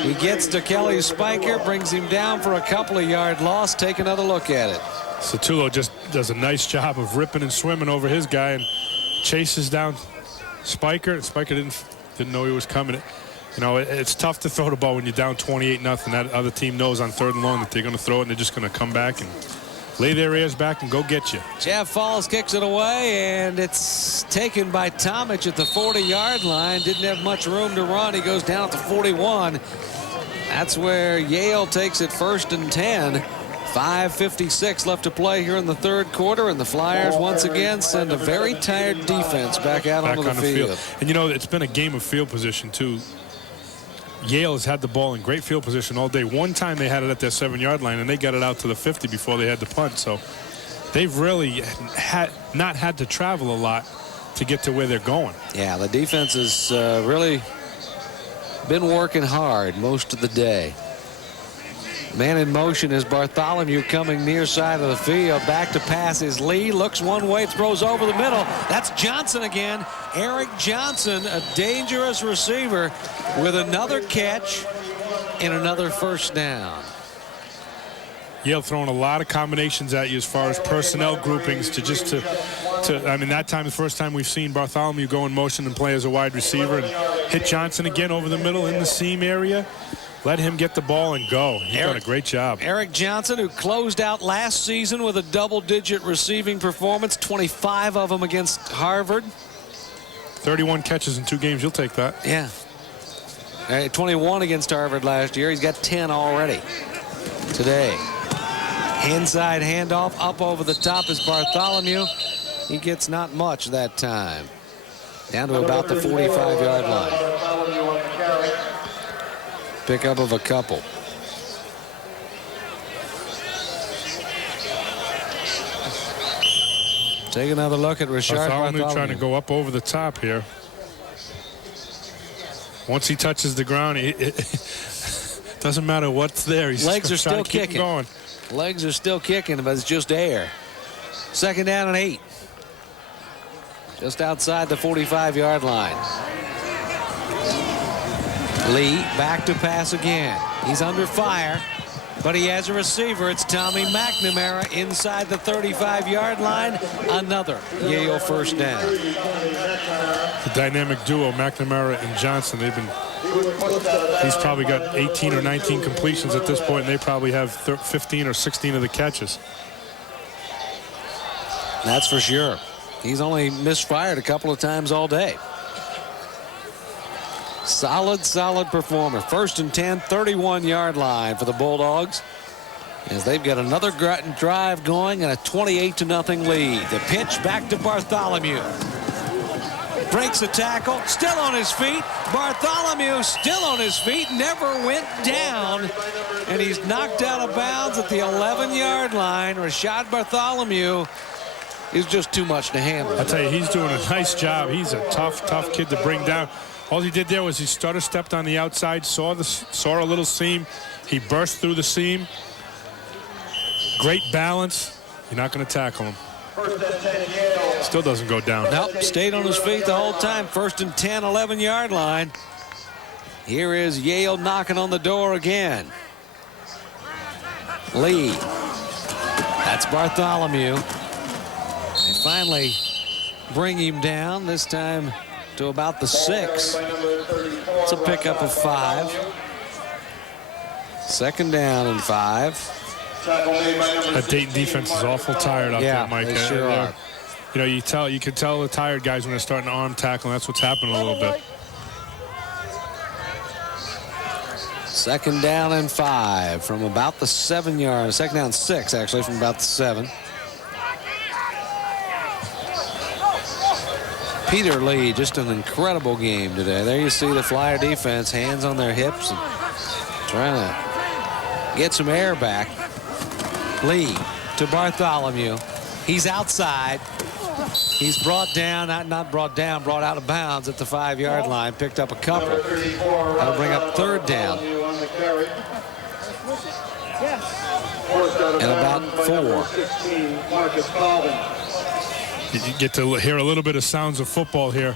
He gets to Kelly Spiker, brings him down for a couple of yard loss. Take another look at it. Satullo just does a nice job of ripping and swimming over his guy and chases down Spiker. Spiker didn't know he was coming. You know, it's tough to throw the ball when you're down 28-0. That other team knows on 3rd and long that they're going to throw it, and they're just going to come back and lay their ears back and go get you. Jeff Falls kicks it away, and it's taken by Tomic at the 40-yard line. Didn't have much room to run. He goes down at the 41. That's where Yale takes it 1st and 10. 5:56 left to play here in the 3rd quarter, and the Flyers once again send a very tired defense back out onto the field. And, you know, it's been a game of field position, too. Yale has had the ball in great field position all day. One time they had it at their 7-yard line, and they got it out to the 50 before they had to punt. So they've really not had to travel a lot to get to where they're going. Yeah, the defense has really been working hard most of the day. Man in motion is Bartholomew coming near side of the field. Back to pass is Lee. Looks one way, throws over the middle. That's Johnson again. Eric Johnson, a dangerous receiver, with another catch and another 1st down. Yale throwing a lot of combinations at you as far as personnel groupings I mean, that time, the first time we've seen Bartholomew go in motion and play as a wide receiver and hit Johnson again over the middle in the seam area. Let him get the ball and go. He's done a great job. Eric Johnson, who closed out last season with a double-digit receiving performance, 25 of them against Harvard. 31 catches in 2 games. You'll take that. Yeah. 21 against Harvard last year. He's got 10 already today. Inside handoff, up over the top is Bartholomew. He gets not much that time. Down to about the 45-yard line. Pickup of a couple. Take another look at Rashard Bartholomew. Trying to go up over the top here. Once he touches the ground, it doesn't matter what's there. He's legs are still kicking. Going. Legs are still kicking, but it's just air. 2nd down and 8. Just outside the 45-yard line. Lee back to pass again. He's under fire, but he has a receiver. It's Tommy McNamara inside the 35-yard line. Another Yale 1st down. The dynamic duo, McNamara and Johnson, he's probably got 18 or 19 completions at this point, and they probably have 15 or 16 of the catches. That's for sure. He's only misfired a couple of times all day. Solid performer. 1st and 10, 31-yard line for the Bulldogs, as they've got another drive going and a 28-0 lead. The pitch back to Bartholomew. Breaks a tackle, still on his feet. Bartholomew still on his feet, never went down, and he's knocked out of bounds at the 11-yard line. Rashard Bartholomew is just too much to handle. I tell you, he's doing a nice job. He's a tough kid to bring down. All he did there was he stutter stepped on the outside, saw a little seam, He burst through the seam. Great balance. You're not going to tackle him. Still doesn't go down. Nope, stayed on his feet the whole time. 1st and 10, 11-yard line. Here is Yale knocking on the door again. Lee. That's Bartholomew. They finally bring him down, this time to about the 6. It's a pickup of 5. 2nd down and 5. That Dayton defense is awful tired out there, Mike. They sure are. You know, you can tell the tired guys when they're starting to arm tackle, and that's what's happening a little bit. 2nd down and 5 from about the 7-yard. 2nd down 6, actually, from about the 7. Peter Lee, just an incredible game today. There you see the Flyer defense, hands on their hips, and trying to get some air back. Lee to Bartholomew. He's outside. He's brought down, not brought down, brought out of bounds at the 5-yard line. Picked up a couple. That'll bring up 3rd down. And about 4. You get to hear a little bit of sounds of football here.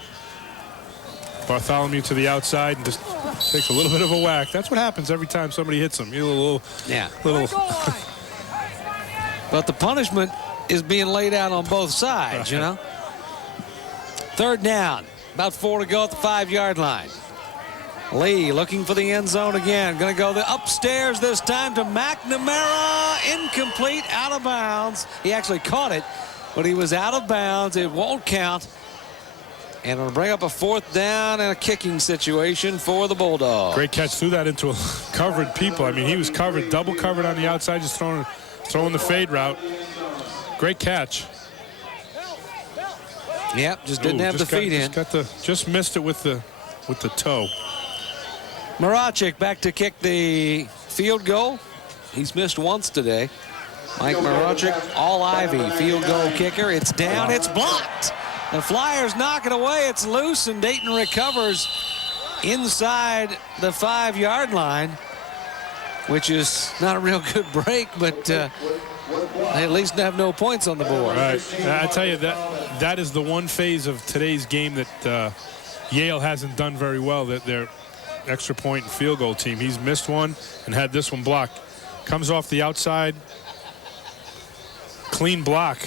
Bartholomew to the outside and just takes a little bit of a whack. That's what happens every time somebody hits him. You little. But the punishment is being laid out on both sides, you know. 3rd down, about 4 to go at the 5-yard line. Lee looking for the end zone again. Going to go the upstairs this time to McNamara. Incomplete, out of bounds. He actually caught it, but he was out of bounds. It won't count. And it'll bring up a 4th down and a kicking situation for the Bulldogs. Great catch. Threw that into a covered people. I mean, he was covered, double covered on the outside, just throwing the fade route. Great catch. Yep, just didn't have the feet in. Just missed it with the toe. Marachik back to kick the field goal. He's missed once today. Mike Marachik, all Ivy field goal kicker. It's down, it's blocked. The Flyers knock it away. It's loose, and Dayton recovers inside the 5-yard line, which is not a real good break, but they at least have no points on the board. Right. I tell you, that is the one phase of today's game that Yale hasn't done very well, that their extra point and field goal team. He's missed one and had this one blocked. Comes off the outside. Clean block.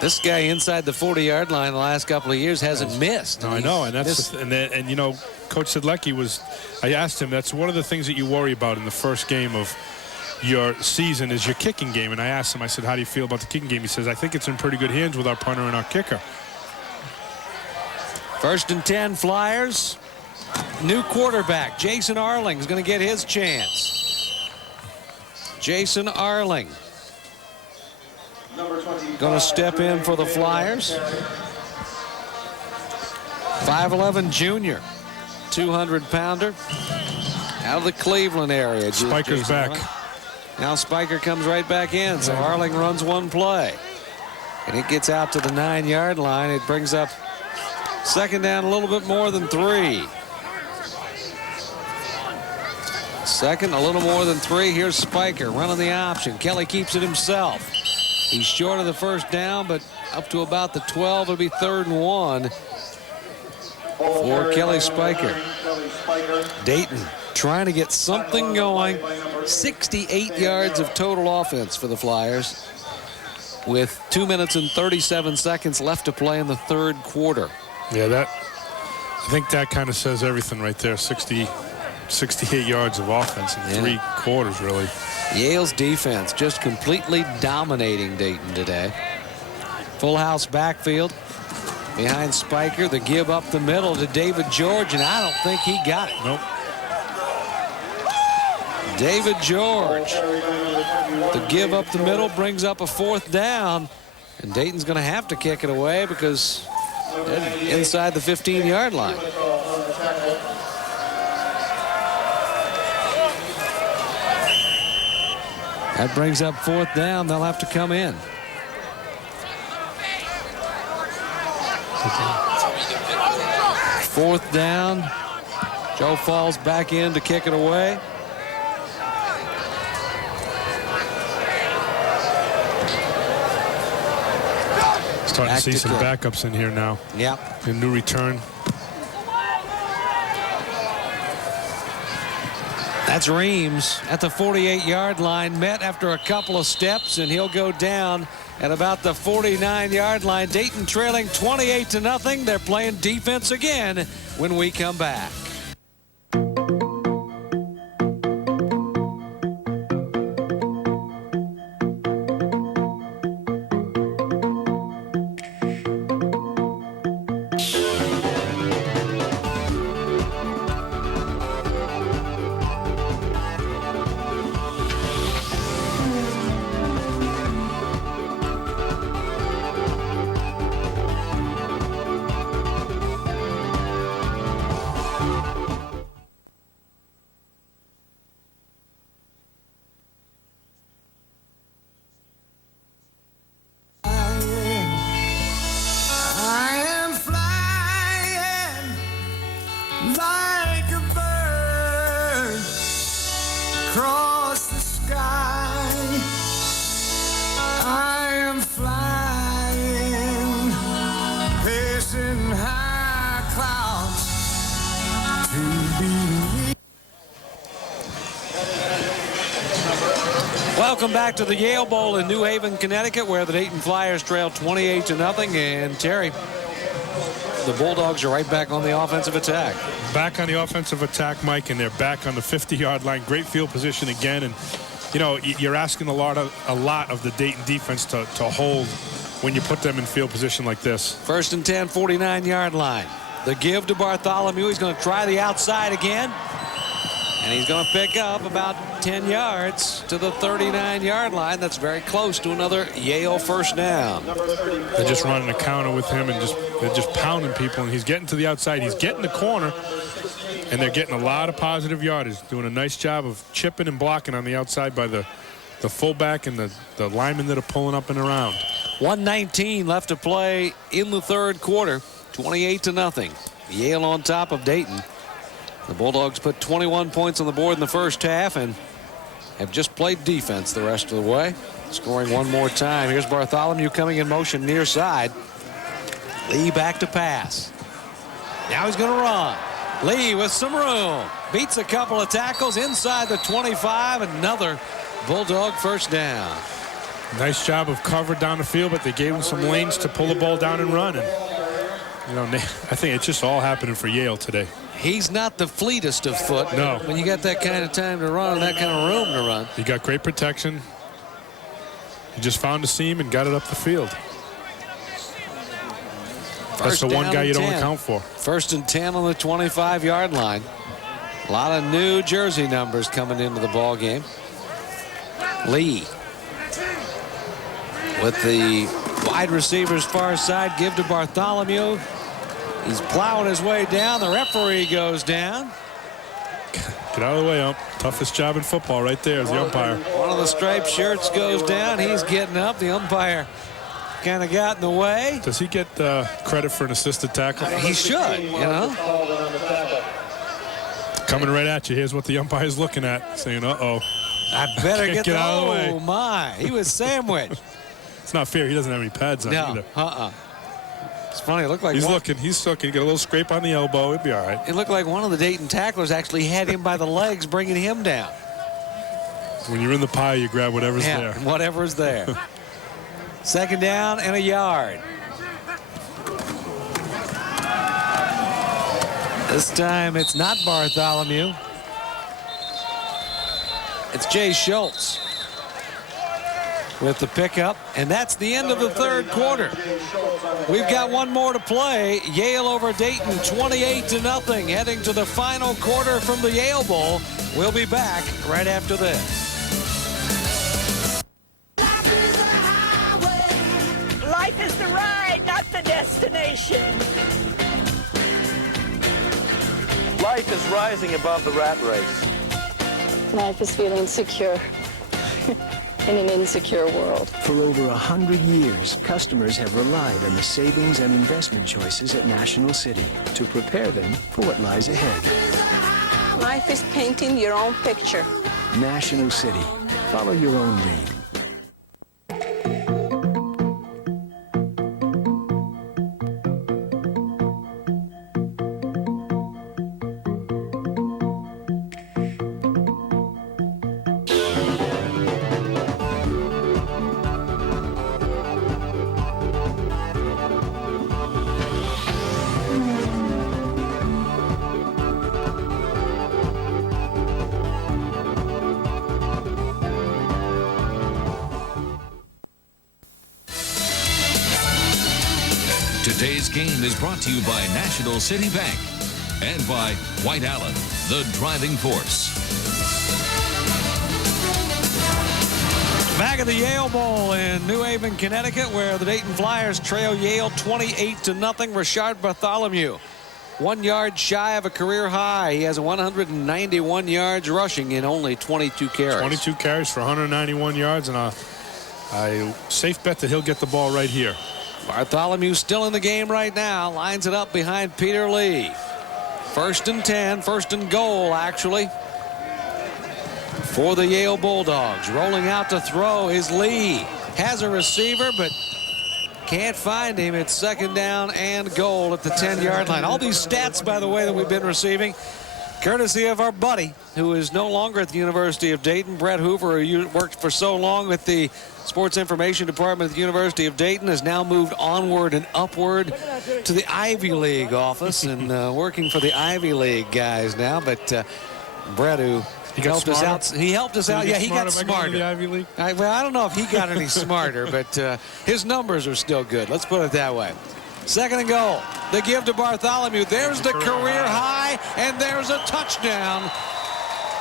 This guy inside the 40-yard line the last couple of years hasn't missed. No, I know, and that's and you know, Coach Sedlecki was. I asked him, that's one of the things that you worry about in the first game of your season is your kicking game. And I asked him, I said, how do you feel about the kicking game? He says, I think it's in pretty good hands with our punter and our kicker. 1st and 10 Flyers. New quarterback, Jason Arling, is going to get his chance. Jason Arling going to step in for the Flyers. 5'11" junior, 200-pounder, out of the Cleveland area. Spiker's back. Now Spiker comes right back in, so Arling runs one play. And it gets out to the 9-yard line. It brings up 2nd down a little bit more than 3. 2nd, a little more than 3. Here's Spiker running the option. Kelly keeps it himself. He's short of the 1st down, but up to about the 12. It'll be 3rd and 1 for Kelly Spiker. Dayton trying to get something going. 68 yards of total offense for the Flyers with 2 minutes and 37 seconds left to play in the 3rd quarter. Yeah, I think that kind of says everything right there. 68 yards of offense in 3 quarters, really. Yale's defense just completely dominating Dayton today. Full house backfield behind Spiker. The give up the middle to David George, and I don't think he got it. Nope. David George. The give up the middle brings up a 4th down, and Dayton's going to have to kick it away because inside the 15-yard line. That brings up 4th down. They'll have to come in. Fourth down Joe falls back in to kick it away. Starting to see some backups in here now. Yep. A new return. That's Reams at the 48-yard line, met after a couple of steps, and he'll go down at about the 49-yard line. Dayton trailing 28-0. They're playing defense again when we come back. Welcome back to the Yale Bowl in New Haven, Connecticut, where the Dayton Flyers trail 28-0. And Terry, the Bulldogs are right back on the offensive attack. Back on the offensive attack, Mike, and they're back on the 50-yard line. Great field position again, and you know you're asking a lot of the Dayton defense to hold when you put them in field position like this. First and 10, 49-yard line. The give to Bartholomew. He's going to try the outside again. And he's going to pick up about 10 yards to the 39-yard line. That's very close to another Yale first down. They're just running a counter with him, and they're just pounding people. And he's getting to the outside. He's getting the corner, and they're getting a lot of positive yardage. Doing a nice job of chipping and blocking on the outside by the fullback and the linemen that are pulling up and around. 1:19 left to play in the third quarter. 28-0. Yale on top of Dayton. The Bulldogs put 21 points on the board in the first half and have just played defense the rest of the way. Scoring one more time. Here's Bartholomew coming in motion near side. Lee back to pass. Now he's going to run. Lee with some room. Beats a couple of tackles inside the 25. Another Bulldog first down. Nice job of cover down the field, but they gave him some lanes to pull the ball down and run. And, you know, I think it's just all happening for Yale today. He's not the fleetest of foot. No. When you got that kind of time to run and that kind of room to run. He got great protection. He just found a seam and got it up the field. That's the one guy you don't account for. First and 10 on the 25-yard line. A lot of New Jersey numbers coming into the ball game. Lee with the wide receiver's far side. Give to Bartholomew. He's plowing his way down. The referee goes down. Get out of the way, ump. Toughest job in football right there is the umpire. One of the striped shirts goes down. He's getting up. The umpire kind of got in the way. Does he get credit for an assisted tackle? He should, you know. Coming right at you. Here's what the umpire's looking at, saying, uh-oh. I better get out of the way. Oh, my. He was sandwiched. It's not fair. He doesn't have any pads on either. It's funny. It looked like he's looking. He's looking. Get a little scrape on the elbow. It'd be all right. It looked like one of the Dayton tacklers actually had him by the legs, bringing him down. When you're in the pie, you grab whatever's there. Whatever's there. Second down and a yard. This time it's not Bartholomew. It's Jay Schultz with the pickup, and that's the end of the third quarter. We've got one more to play. Yale over Dayton, 28-0, heading to the final quarter from the Yale Bowl. We'll be back right after this. Life is the ride, not the destination. Life is rising above the rat race. Life is feeling secure. in an insecure world. For over 100 years, customers have relied on the savings and investment choices at National City to prepare them for what lies ahead. Life is painting your own picture. National City. Follow your own lead. Today's game is brought to you by National City Bank and by White Allen, the driving force. Back at the Yale Bowl in New Haven, Connecticut, where the Dayton Flyers trail Yale 28-0. Rashard Bartholomew, 1 yard shy of a career high. He has 191 yards rushing in only 22 carries. 22 carries for 191 yards, and a safe bet that he'll get the ball right here. Bartholomew still in the game right now. Lines it up behind Peter Lee. 1st and 10, 1st and goal, actually, for the Yale Bulldogs. Rolling out to throw is Lee. Has a receiver, but can't find him. It's 2nd down and goal at the 10-yard line. All these stats, by the way, that we've been receiving, courtesy of our buddy, who is no longer at the University of Dayton, Brett Hoover, who worked for so long with the Sports Information Department at the University of Dayton, has now moved onward and upward to the Ivy League office and working for the Ivy League guys now. But Brett, who helped us out. He helped us out. Yeah, he got smarter. The Ivy League? Well, I don't know if he got any smarter, but his numbers are still good. Let's put it that way. 2nd and goal. The give to Bartholomew. There's the career high, and there's a touchdown.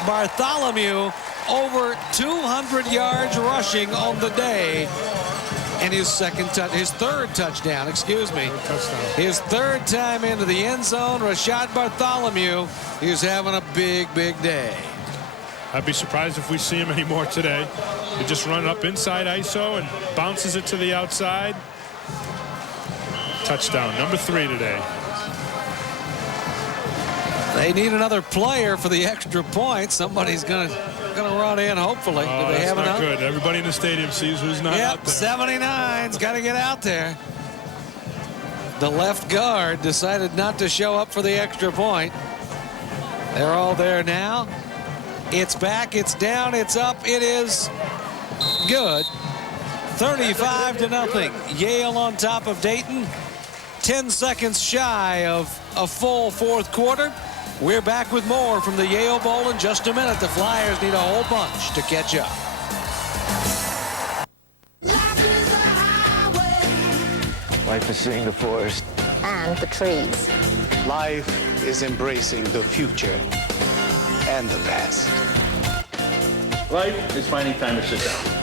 Bartholomew over 200 yards rushing on the day, and his third touchdown, excuse me. His 3rd time into the end zone. Rashard Bartholomew is having a big, big day. I'd be surprised if we see him anymore today. He just run up inside ISO and bounces it to the outside. Touchdown, number 3 today. They need another player for the extra point. Somebody's gonna run in, hopefully. Oh, Do they have not enough? good. Everybody in the stadium sees who's not out there. 79's got to get out there. The left guard decided not to show up for the extra point. They're all there now. It's back, it's down, it's up, it is good. 35-0. Yale on top of Dayton. 10 seconds shy of a full 4th quarter. We're back with more from the Yale Bowl in just a minute. The Flyers need a whole bunch to catch up. Life is seeing the forest. And the trees. Life is embracing the future and the past. Life is finding time to sit down.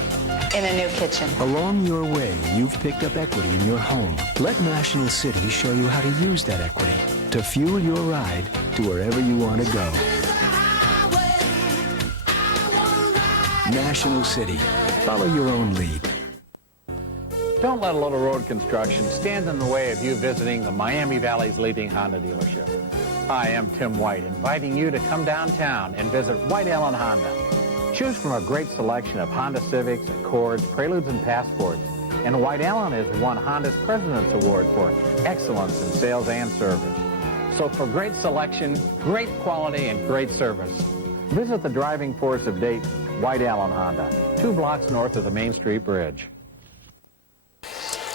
In a new kitchen. Along your way, you've picked up equity in your home. Let National City show you how to use that equity to fuel your ride to wherever you want to go. National City. Follow your own lead. Don't let a little road construction stand in the way of you visiting the Miami Valley's leading Honda dealership. Hi, I'm Tim White, inviting you to come downtown and visit White Allen Honda. Choose from a great selection of Honda Civics, Accords, Preludes, and Passports. And White Allen has won Honda's President's Award for excellence in sales and service. So for great selection, great quality, and great service, visit the driving force of Dayton, White Allen Honda, 2 blocks north of the Main Street Bridge.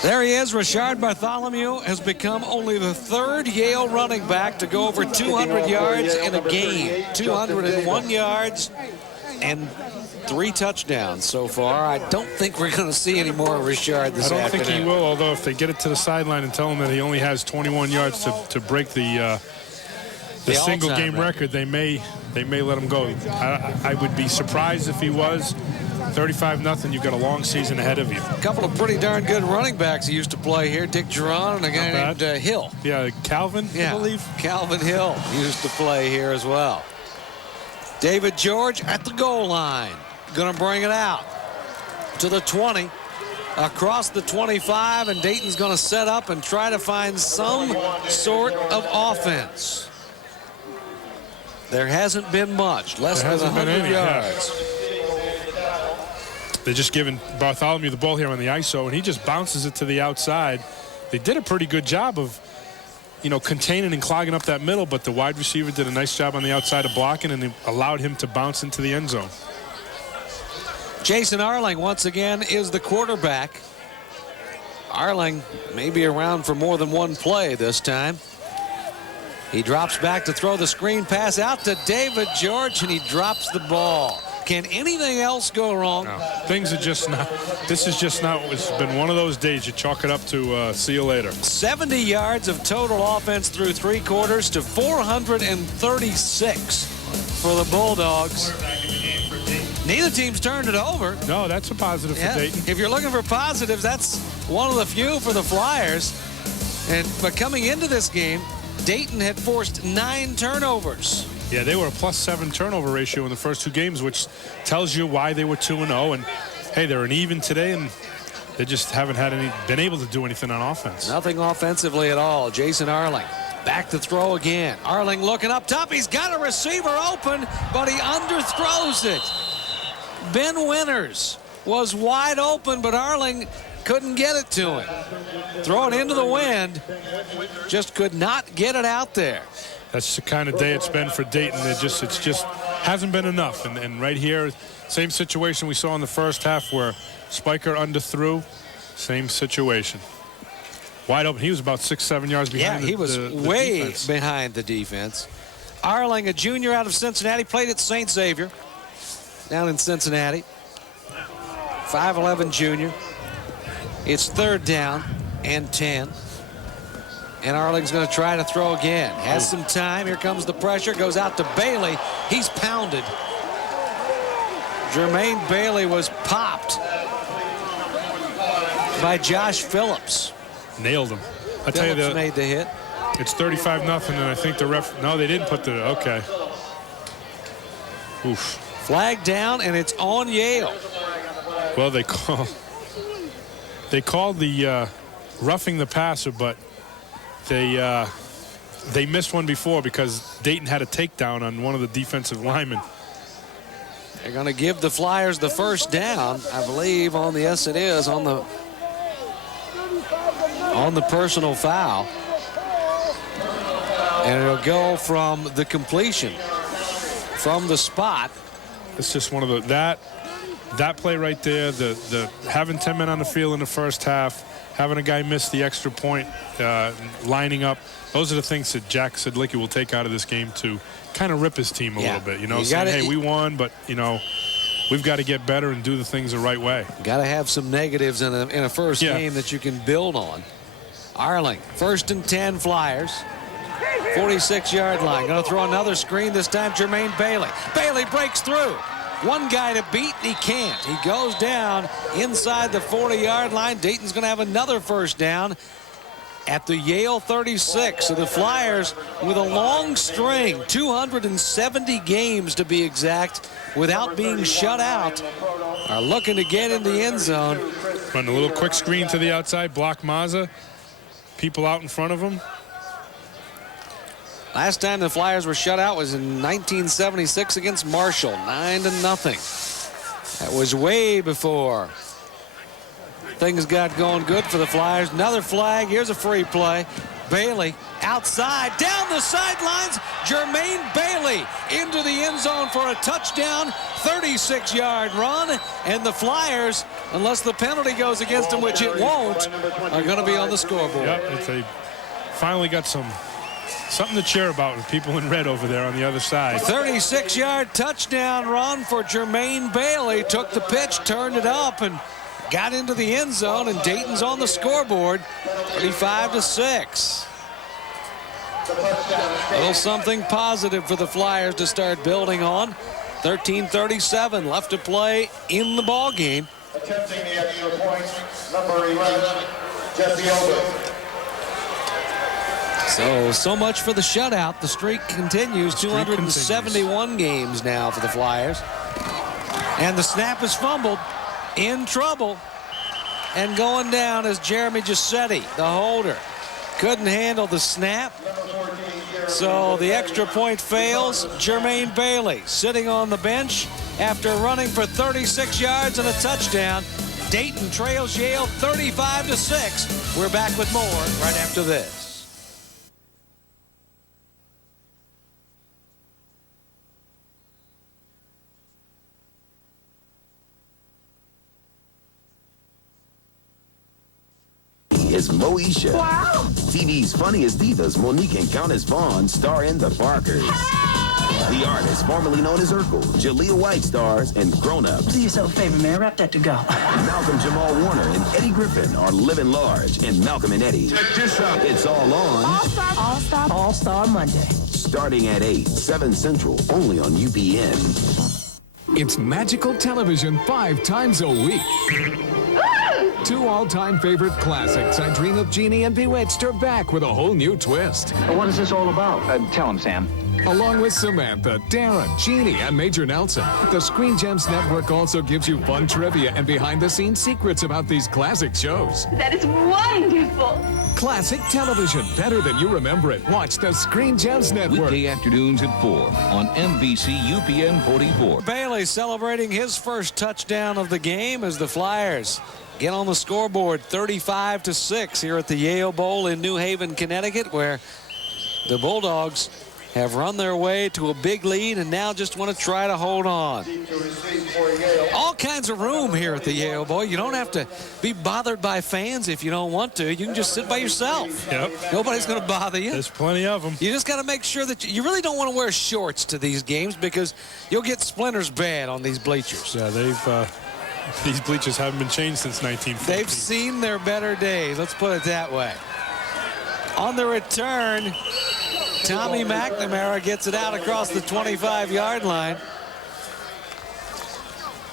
There he is. Rashard Bartholomew has become only the 3rd Yale running back to go over 200 yards in a game. 201 yards and 3 touchdowns so far. I don't think we're going to see any more of Rashard this afternoon. I don't think he will, although if they get it to the sideline and tell him that he only has 21 yards to break the single game record, they may let him go. I would be surprised if he was. 35-0, you've got a long season ahead of you. A couple of pretty darn good running backs he used to play here. Dick Geron and a guy named Hill. Yeah, Calvin, I believe. Calvin Hill used to play here as well. David George at the goal line. Going to bring it out. to the 20, across the 25, and Dayton's going to set up and try to find some sort of offense. There hasn't been much, less than 100 yards. They're just giving Bartholomew the ball here on the ISO, and he just bounces it to the outside. They did a pretty good job of, you know, containing and clogging up that middle, but the wide receiver did a nice job on the outside of blocking, and allowed him to bounce into the end zone. Jason Arling once again is the quarterback. Arling may be around for more than one play this time. He drops back to throw the screen pass out to David George, and he drops the ball. Can anything else go wrong? No. Things are just not. This is just not. It's been one of those days you chalk it up to see you later. 70 yards of total offense through 3 quarters to 436 for the Bulldogs. Neither team's turned it over. No, that's a positive for Dayton. If you're looking for positives, that's one of the few for the Flyers. But coming into this game, Dayton had forced 9 turnovers. Yeah, they were a +7 turnover ratio in the first 2 games, which tells you why they were 2-0. And hey, they're an even today, and they just haven't been able to do anything on offense. Nothing offensively at all. Jason Arling back to throw again. Arling looking up top. He's got a receiver open, but he underthrows it. Ben Winters was wide open, but Arling couldn't get it to him. Throw it into the wind, just could not get it out there. That's the kind of day it's been for Dayton. It just hasn't been enough. And right here, same situation we saw in the first half where Spiker underthrew. Same situation. Wide open. He was about 6-7 yards behind. Yeah, he was way defense. behind the defense. Arling, a junior out of Cincinnati, played at St. Xavier down in Cincinnati. 5'11" junior. It's 3rd down and 10. And Arling's going to try to throw again. Has some time. Here comes the pressure. Goes out to Bailey. He's pounded. Jermaine Bailey was popped by Josh Phillips. Nailed him. I tell you, Phillips made the hit. It's 35-0, and I think the ref. No, they didn't put the. Okay. Oof. Flag down, and it's on Yale. Well, they called the roughing the passer, but they missed one before because Dayton had a takedown on one of the defensive linemen. They're going to give the Flyers the first down, I believe, on the on the personal foul. And it'll go from the completion, from the spot. It's just one of that play right there, the having 10 men on the field in the first half, having a guy miss the extra point, lining up. Those are the things that Jack Sedlicki will take out of this game to kind of rip his team a little bit. You know, saying, hey, we won, but, you know, we've got to get better and do the things the right way. Got to have some negatives in a first game that you can build on. Arling, 1st and 10 Flyers. 46-yard line. Going to throw another screen, this time Jermaine Bailey. Bailey breaks through. One guy to beat, and he can't. He goes down inside the 40-yard line. Dayton's going to have another first down at the Yale 36. So the Flyers, with a long string, 270 games to be exact, without being shut out, are looking to get in the end zone. Run a little quick screen to the outside, block Mazza. People out in front of him. Last time the Flyers were shut out was in 1976 against Marshall, 9-0. That was way before things got going good for the Flyers. Another flag. Here's a free play. Bailey outside, down the sidelines. Jermaine Bailey into the end zone for a touchdown. 36-yard run. And the Flyers, unless the penalty goes against them, which it won't, are going to be on the scoreboard. Yep, they finally got something to cheer about with people in red over there on the other side. 36-yard touchdown run for Jermaine Bailey. Took the pitch, turned it up, and got into the end zone, and Dayton's on the scoreboard, 35-6. A little something positive for the Flyers to start building on. 13:37 left to play in the ball game. Attempting the extra point, number 11, Jesse Elder. So much for the shutout. The streak continues. 271 games now for the Flyers. And the snap is fumbled. in trouble. And going down is Jeremy Giuseppe, the holder. Couldn't handle the snap. So the extra point fails. Jermaine Bailey sitting on the bench after running for 36 yards and a touchdown. Dayton trails Yale 35-6. We're back with more right after this. It's Moesha. Wow. TV's funniest divas, Monique and Countess Vaughn, star in The Barkers. The artist, formerly known as Urkel, Jaleel White stars in Grown Ups. Do yourself a favor, man. Wrap that to go. Malcolm Jamal Warner and Eddie Griffin are living large in Malcolm and Eddie. Check this out. It's all on All-Star Monday. Starting at 8, 7 Central, only on UPN. It's magical television 5 times a week. 2 all-time favorite classics, I Dream of Jeannie and Bewitched, are back with a whole new twist. What is this all about? Tell him, Sam. Along with Samantha, Darren, Jeannie, and Major Nelson, the Screen Gems Network also gives you fun trivia and behind-the-scenes secrets about these classic shows. That is wonderful. Classic television, better than you remember it. Watch the Screen Gems Network. Weekday afternoons at 4 on NBC UPN 44. Bailey celebrating his first touchdown of the game as the Flyers get on the scoreboard 35-6 here at the Yale Bowl in New Haven, Connecticut, where the Bulldogs have run their way to a big lead and now just want to try to hold on. All kinds of room here at the Yale Bowl. You don't have to be bothered by fans if you don't want to. You can just sit by yourself. Yep. Nobody's going to bother you. There's plenty of them. You just got to make sure that you really don't want to wear shorts to these games because you'll get splinters bad on these bleachers. Yeah, these bleachers haven't been changed since 1940. They've seen their better days. Let's put it that way. On the return, Tommy McNamara gets it out across the 25-yard line.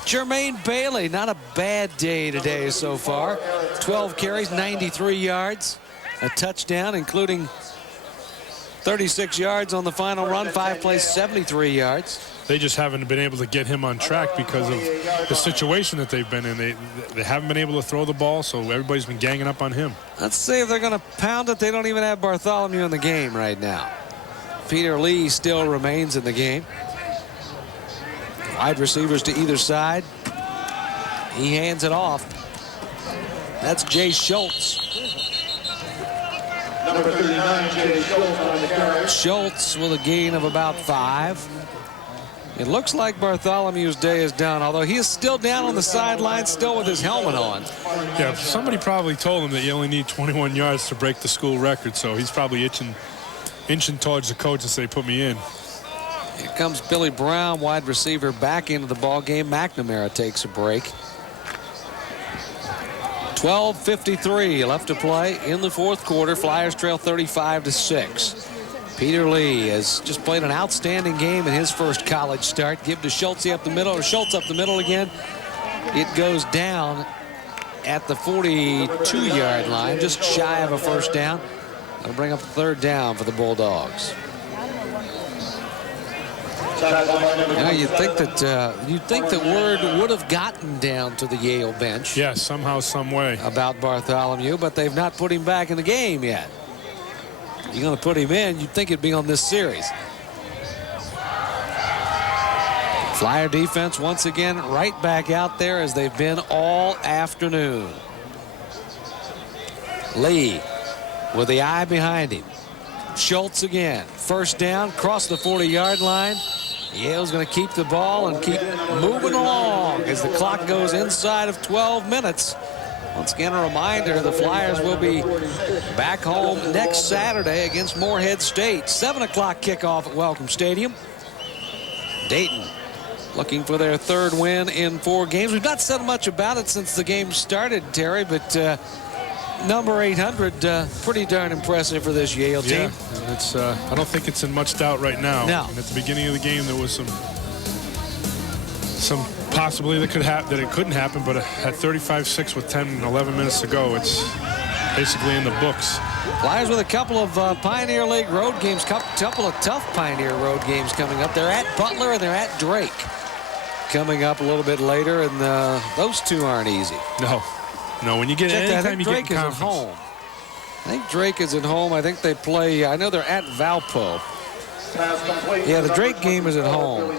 Jermaine Bailey, not a bad day today so far. 12 carries, 93 yards, a touchdown, including 36 yards on the final run, 5 plays, 73 yards. They just haven't been able to get him on track because of the situation that they've been in. They haven't been able to throw the ball, so everybody's been ganging up on him. Let's see if they're going to pound it. They don't even have Bartholomew in the game right now. Peter Lee still remains in the game. Wide receivers to either side. He hands it off. That's Jay Schultz. Number 39, Jay Schultz on the carry. Schultz with a gain of about 5. It looks like Bartholomew's day is done, although he is still down on the sideline, still with his helmet on. Yeah, somebody probably told him that you only need 21 yards to break the school record, so he's probably inching towards the coach and say, put me in. Here comes Billy Brown, wide receiver, back into the ball game. McNamara takes a break. 12:53 left to play in the fourth quarter. Flyers trail 35-6. Peter Lee has just played an outstanding game in his first college start. Give to Schultz up the middle, or Schultz up the middle again. It goes down at the 42-yard line, just shy of a first down. That'll bring up a third down for the Bulldogs. Now you'd think that word would have gotten down to the Yale bench. Yeah, somehow, some way. About Bartholomew, but they've not put him back in the game yet. You're going to put him in, you'd think it'd be on this series. Flyer defense once again right back out there as they've been all afternoon. Lee with the eye behind him. Schultz again. First down, cross the 40-yard line. Yale's going to keep the ball and keep moving along as the clock goes inside of 12 minutes. Once again, a reminder, the Flyers will be back home next Saturday against Morehead State. 7 o'clock kickoff at Welcome Stadium. Dayton looking for their third win in 4 games. We've not said much about it since the game started, Terry, but number 800, pretty darn impressive for this Yale team. Yeah, and it's, I don't think it's in much doubt right now. No. And at the beginning of the game, there was some possibly that it couldn't happen, but at 35-6 with 10 and 11 minutes to go, it's basically in the books. Flyers with a couple of Pioneer League road games, couple of tough Pioneer road games coming up. They're at Butler and they're at Drake. coming up a little bit later, and those two aren't easy. No, when you get anytime you Drake get in is at home. I think Drake is at home. I think they play. I know they're at Valpo. Yeah, the Drake game is at home.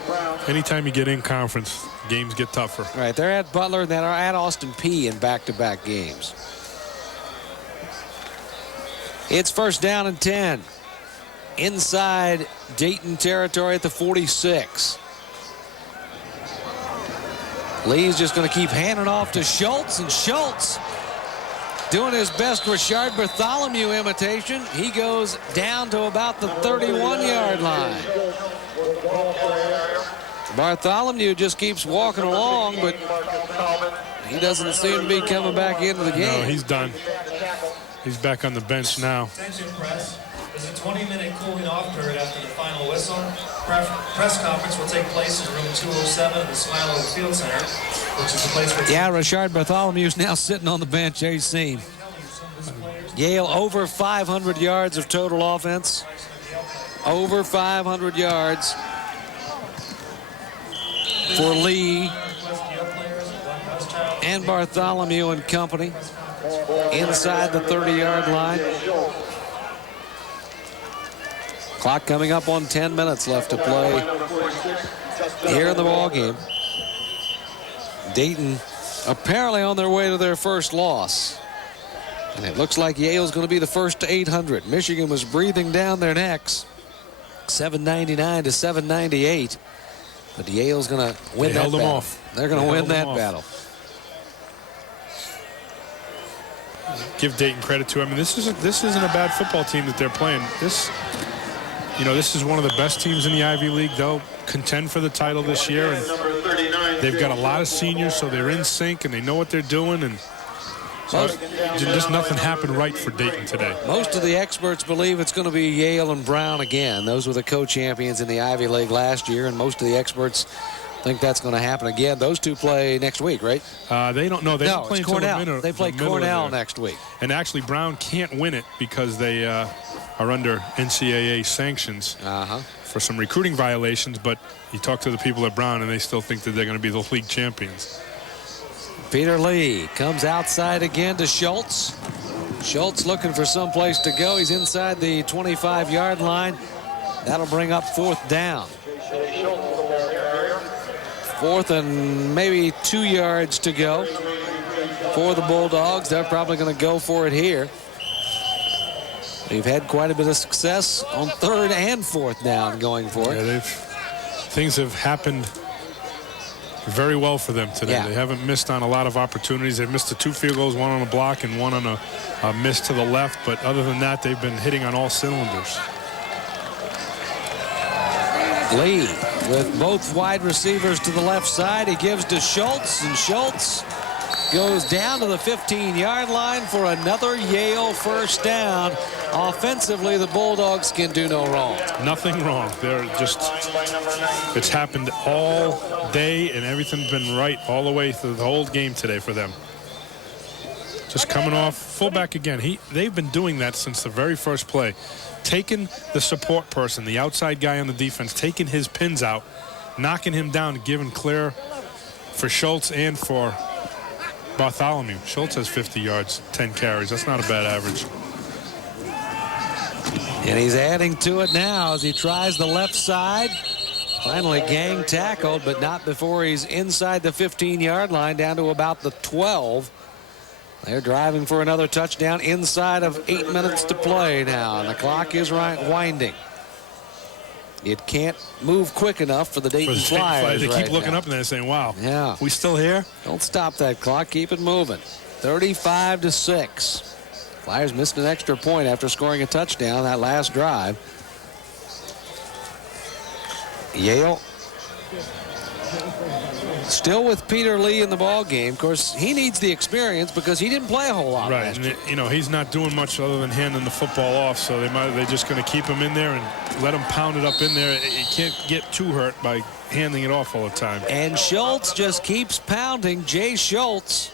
Anytime you get in conference, games get tougher. Right, they're at Butler and they're at Austin Peay in back-to-back games. It's first down and 10. Inside Dayton territory at the 46. Lee's just going to keep handing off to Schultz, and Schultz doing his best Richard Bartholomew imitation. He goes down to about the 31-yard line. Bartholomew just keeps walking along, but he doesn't seem to be coming back into the game. No, he's done. He's back on the bench now. Attention press. There's a 20-minute cooling off period after the final whistle. Press conference will take place in room 207 at the Smilo Field Center, which is the place where... Yeah, Richard Bartholomew is now sitting on the bench. There you see him. Yale over 500 yards of total offense. Over 500 yards for Lee and Bartholomew and company inside the 30-yard line. Clock coming up on 10 minutes left to play here in the ball game. Dayton apparently on their way to their first loss. And it looks like Yale's going to be the first to 800. Michigan was breathing down their necks. 799 to 798. But Yale's going to win that battle. Off. They're going to win that battle. Give Dayton credit to him. I mean, this isn't a bad football team that they're playing. This is one of the best teams in the Ivy League. They'll contend for the title this year, and they've got a lot of seniors, so they're in sync and they know what they're doing. And so just nothing happened right for Dayton today. Most of the experts believe it's going to be Yale and Brown again. Those were the co-champions in the Ivy League last year, and most of the experts think that's going to happen again. Those two play next week, right? They don't know. They don't play until Cornell. the middle. They play Cornell next week. And actually, Brown can't win it because they are under NCAA sanctions for some recruiting violations. But you talk to the people at Brown, and they still think that they're going to be the league champions. Peter Lee comes outside again to Schultz. Schultz looking for some place to go. He's inside the 25-yard line. That'll bring up fourth down. Fourth and maybe 2 yards to go for the Bulldogs. They're probably going to go for it here. They've had quite a bit of success on third and fourth down going for it. Things have happened very well for them today. They haven't missed on a lot of opportunities. They've missed the 2 field goals, one on a block and one on a miss to the left. But other than that, they've been hitting on all cylinders. Lee with both wide receivers to the left side. He gives to Schultz, and Schultz goes down to the 15-yard line for another Yale first down. Offensively, the Bulldogs can do no wrong. Nothing wrong. It's happened all day, and everything's been right all the way through the whole game today for them. Just coming off fullback again. They've been doing that since the very first play. Taking the support person, the outside guy on the defense, taking his pins out, knocking him down, giving clear for Schultz and for Bartholomew. Schultz has 50 yards, 10 carries. That's not a bad average. And he's adding to it now as he tries the left side. Finally gang tackled, but not before he's inside the 15-yard line, down to about the 12. They're driving for another touchdown inside of 8 minutes to play now, and the clock is winding. It can't move quick enough for the Dayton Flyers. They keep looking up and they're saying, wow, we still here? Don't stop that clock. Keep it moving. 35-6. Flyers missed an extra point after scoring a touchdown that last drive. Yale still with Peter Lee in the ball game. Of course, he needs the experience because he didn't play a whole lot. Right, and he's not doing much other than handing the football off, so they're just going to keep him in there and let him pound it up in there. You can't get too hurt by handing it off all the time. And Schultz just keeps pounding. Jay Schultz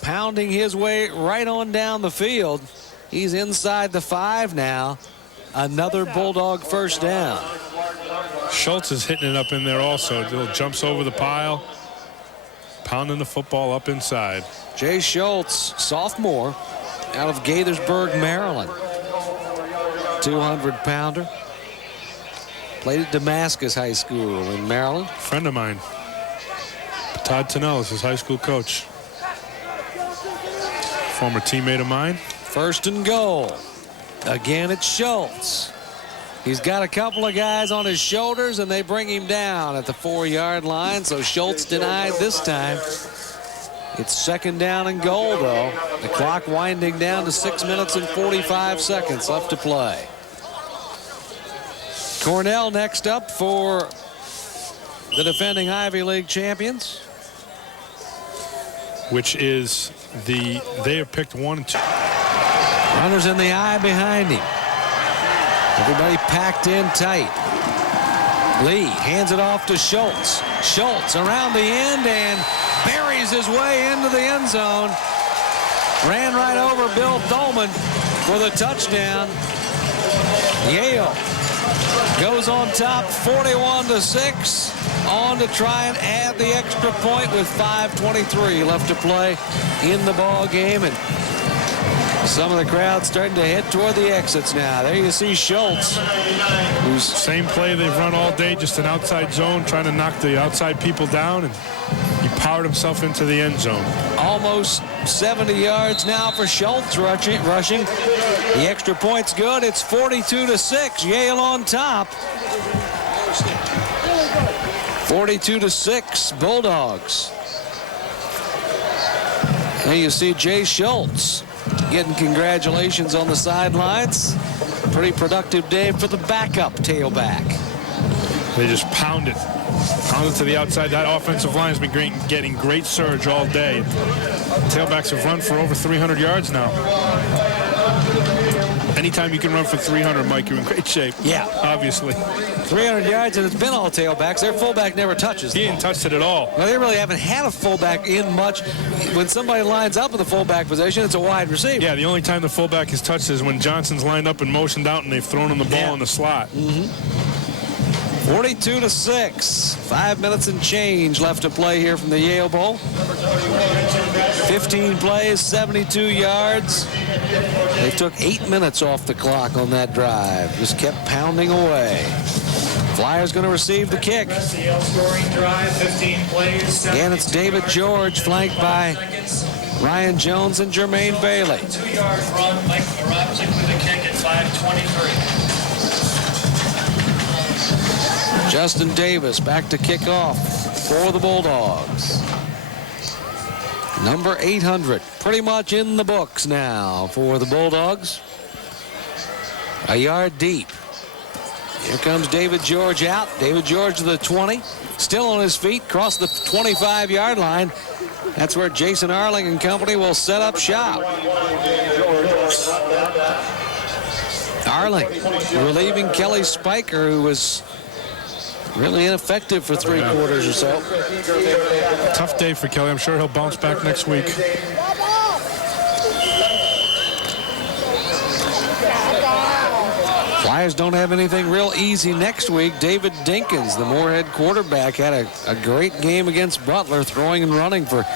pounding his way right on down the field. He's inside the 5 now. Another Bulldog first down. Schultz is hitting it up in there also. Jumps over the pile. Pounding the football up inside. Jay Schultz, sophomore, out of Gaithersburg, Maryland. 200-pounder. Played at Damascus High School in Maryland. Friend of mine. Todd Tennell is his high school coach. Former teammate of mine. First and goal. Again, it's Schultz. He's got a couple of guys on his shoulders, and they bring him down at the 4-yard line, so Schultz denied this time. It's second down and goal, though. The clock winding down to 6 minutes and 45 seconds left to play. Cornell next up for the defending Ivy League champions. Which is they have picked 1 and 2. Runners in the eye behind him. Everybody packed in tight. Lee hands it off to Schultz. Schultz around the end and buries his way into the end zone. Ran right over Bill Tholman for the touchdown. Yale goes on top 41-6. On to try and add the extra point with 5:23 left to play in the ball game. And some of the crowd starting to head toward the exits now. There you see Schultz. Who's same play they've run all day, just an outside zone, trying to knock the outside people down, and he powered himself into the end zone. Almost 70 yards now for Schultz rushing. The extra point's good. It's 42-6. Yale on top. 42-6 Bulldogs. There you see Jay Schultz getting congratulations on the sidelines. Pretty productive day for the backup tailback. They just pound it to the outside. That offensive line has been getting great surge all day. Tailbacks have run for over 300 yards now. Anytime you can run for 300, Mike, you're in great shape. Yeah. Obviously. 300 yards, and it's been all tailbacks. Their fullback never touches them. He didn't touch it at all. Well, they really haven't had a fullback in much. When somebody lines up in the fullback position, it's a wide receiver. Yeah, the only time the fullback is touched is when Johnson's lined up and motioned out and they've thrown him the ball in the slot. 42-6. 5 minutes and change left to play here from the Yale Bowl. 15 plays, 72 yards. They took 8 minutes off the clock on that drive. Just kept pounding away. Flyers going to receive the kick. Again, it's David George, flanked by Ryan Jones and Jermaine Bailey. 2-yard run, Mike Moravchik with the kick at 5:23. Justin Davis back to kick off for the Bulldogs. Number 800, pretty much in the books now for the Bulldogs. A yard deep. Here comes David George out. David George to the 20. Still on his feet, across the 25-yard line. That's where Jason Arling and company will set up shop. Arling relieving Kelly Spiker, who was really ineffective for 3 quarters or so. Tough day for Kelly. I'm sure he'll bounce back next week. Flyers don't have anything real easy next week. David Dinkins, the Moorhead quarterback, had a great game against Butler, throwing and running for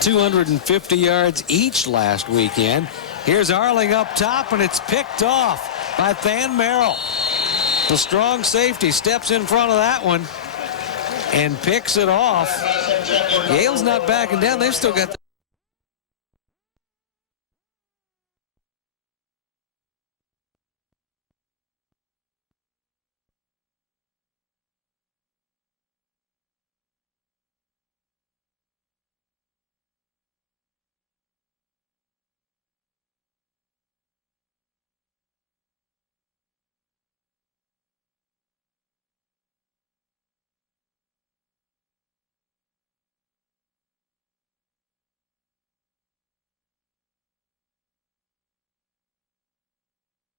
250 yards each last weekend. Here's Arling up top, and it's picked off by Van Merrill. The strong safety steps in front of that one and picks it off. Yale's not backing down. They've still got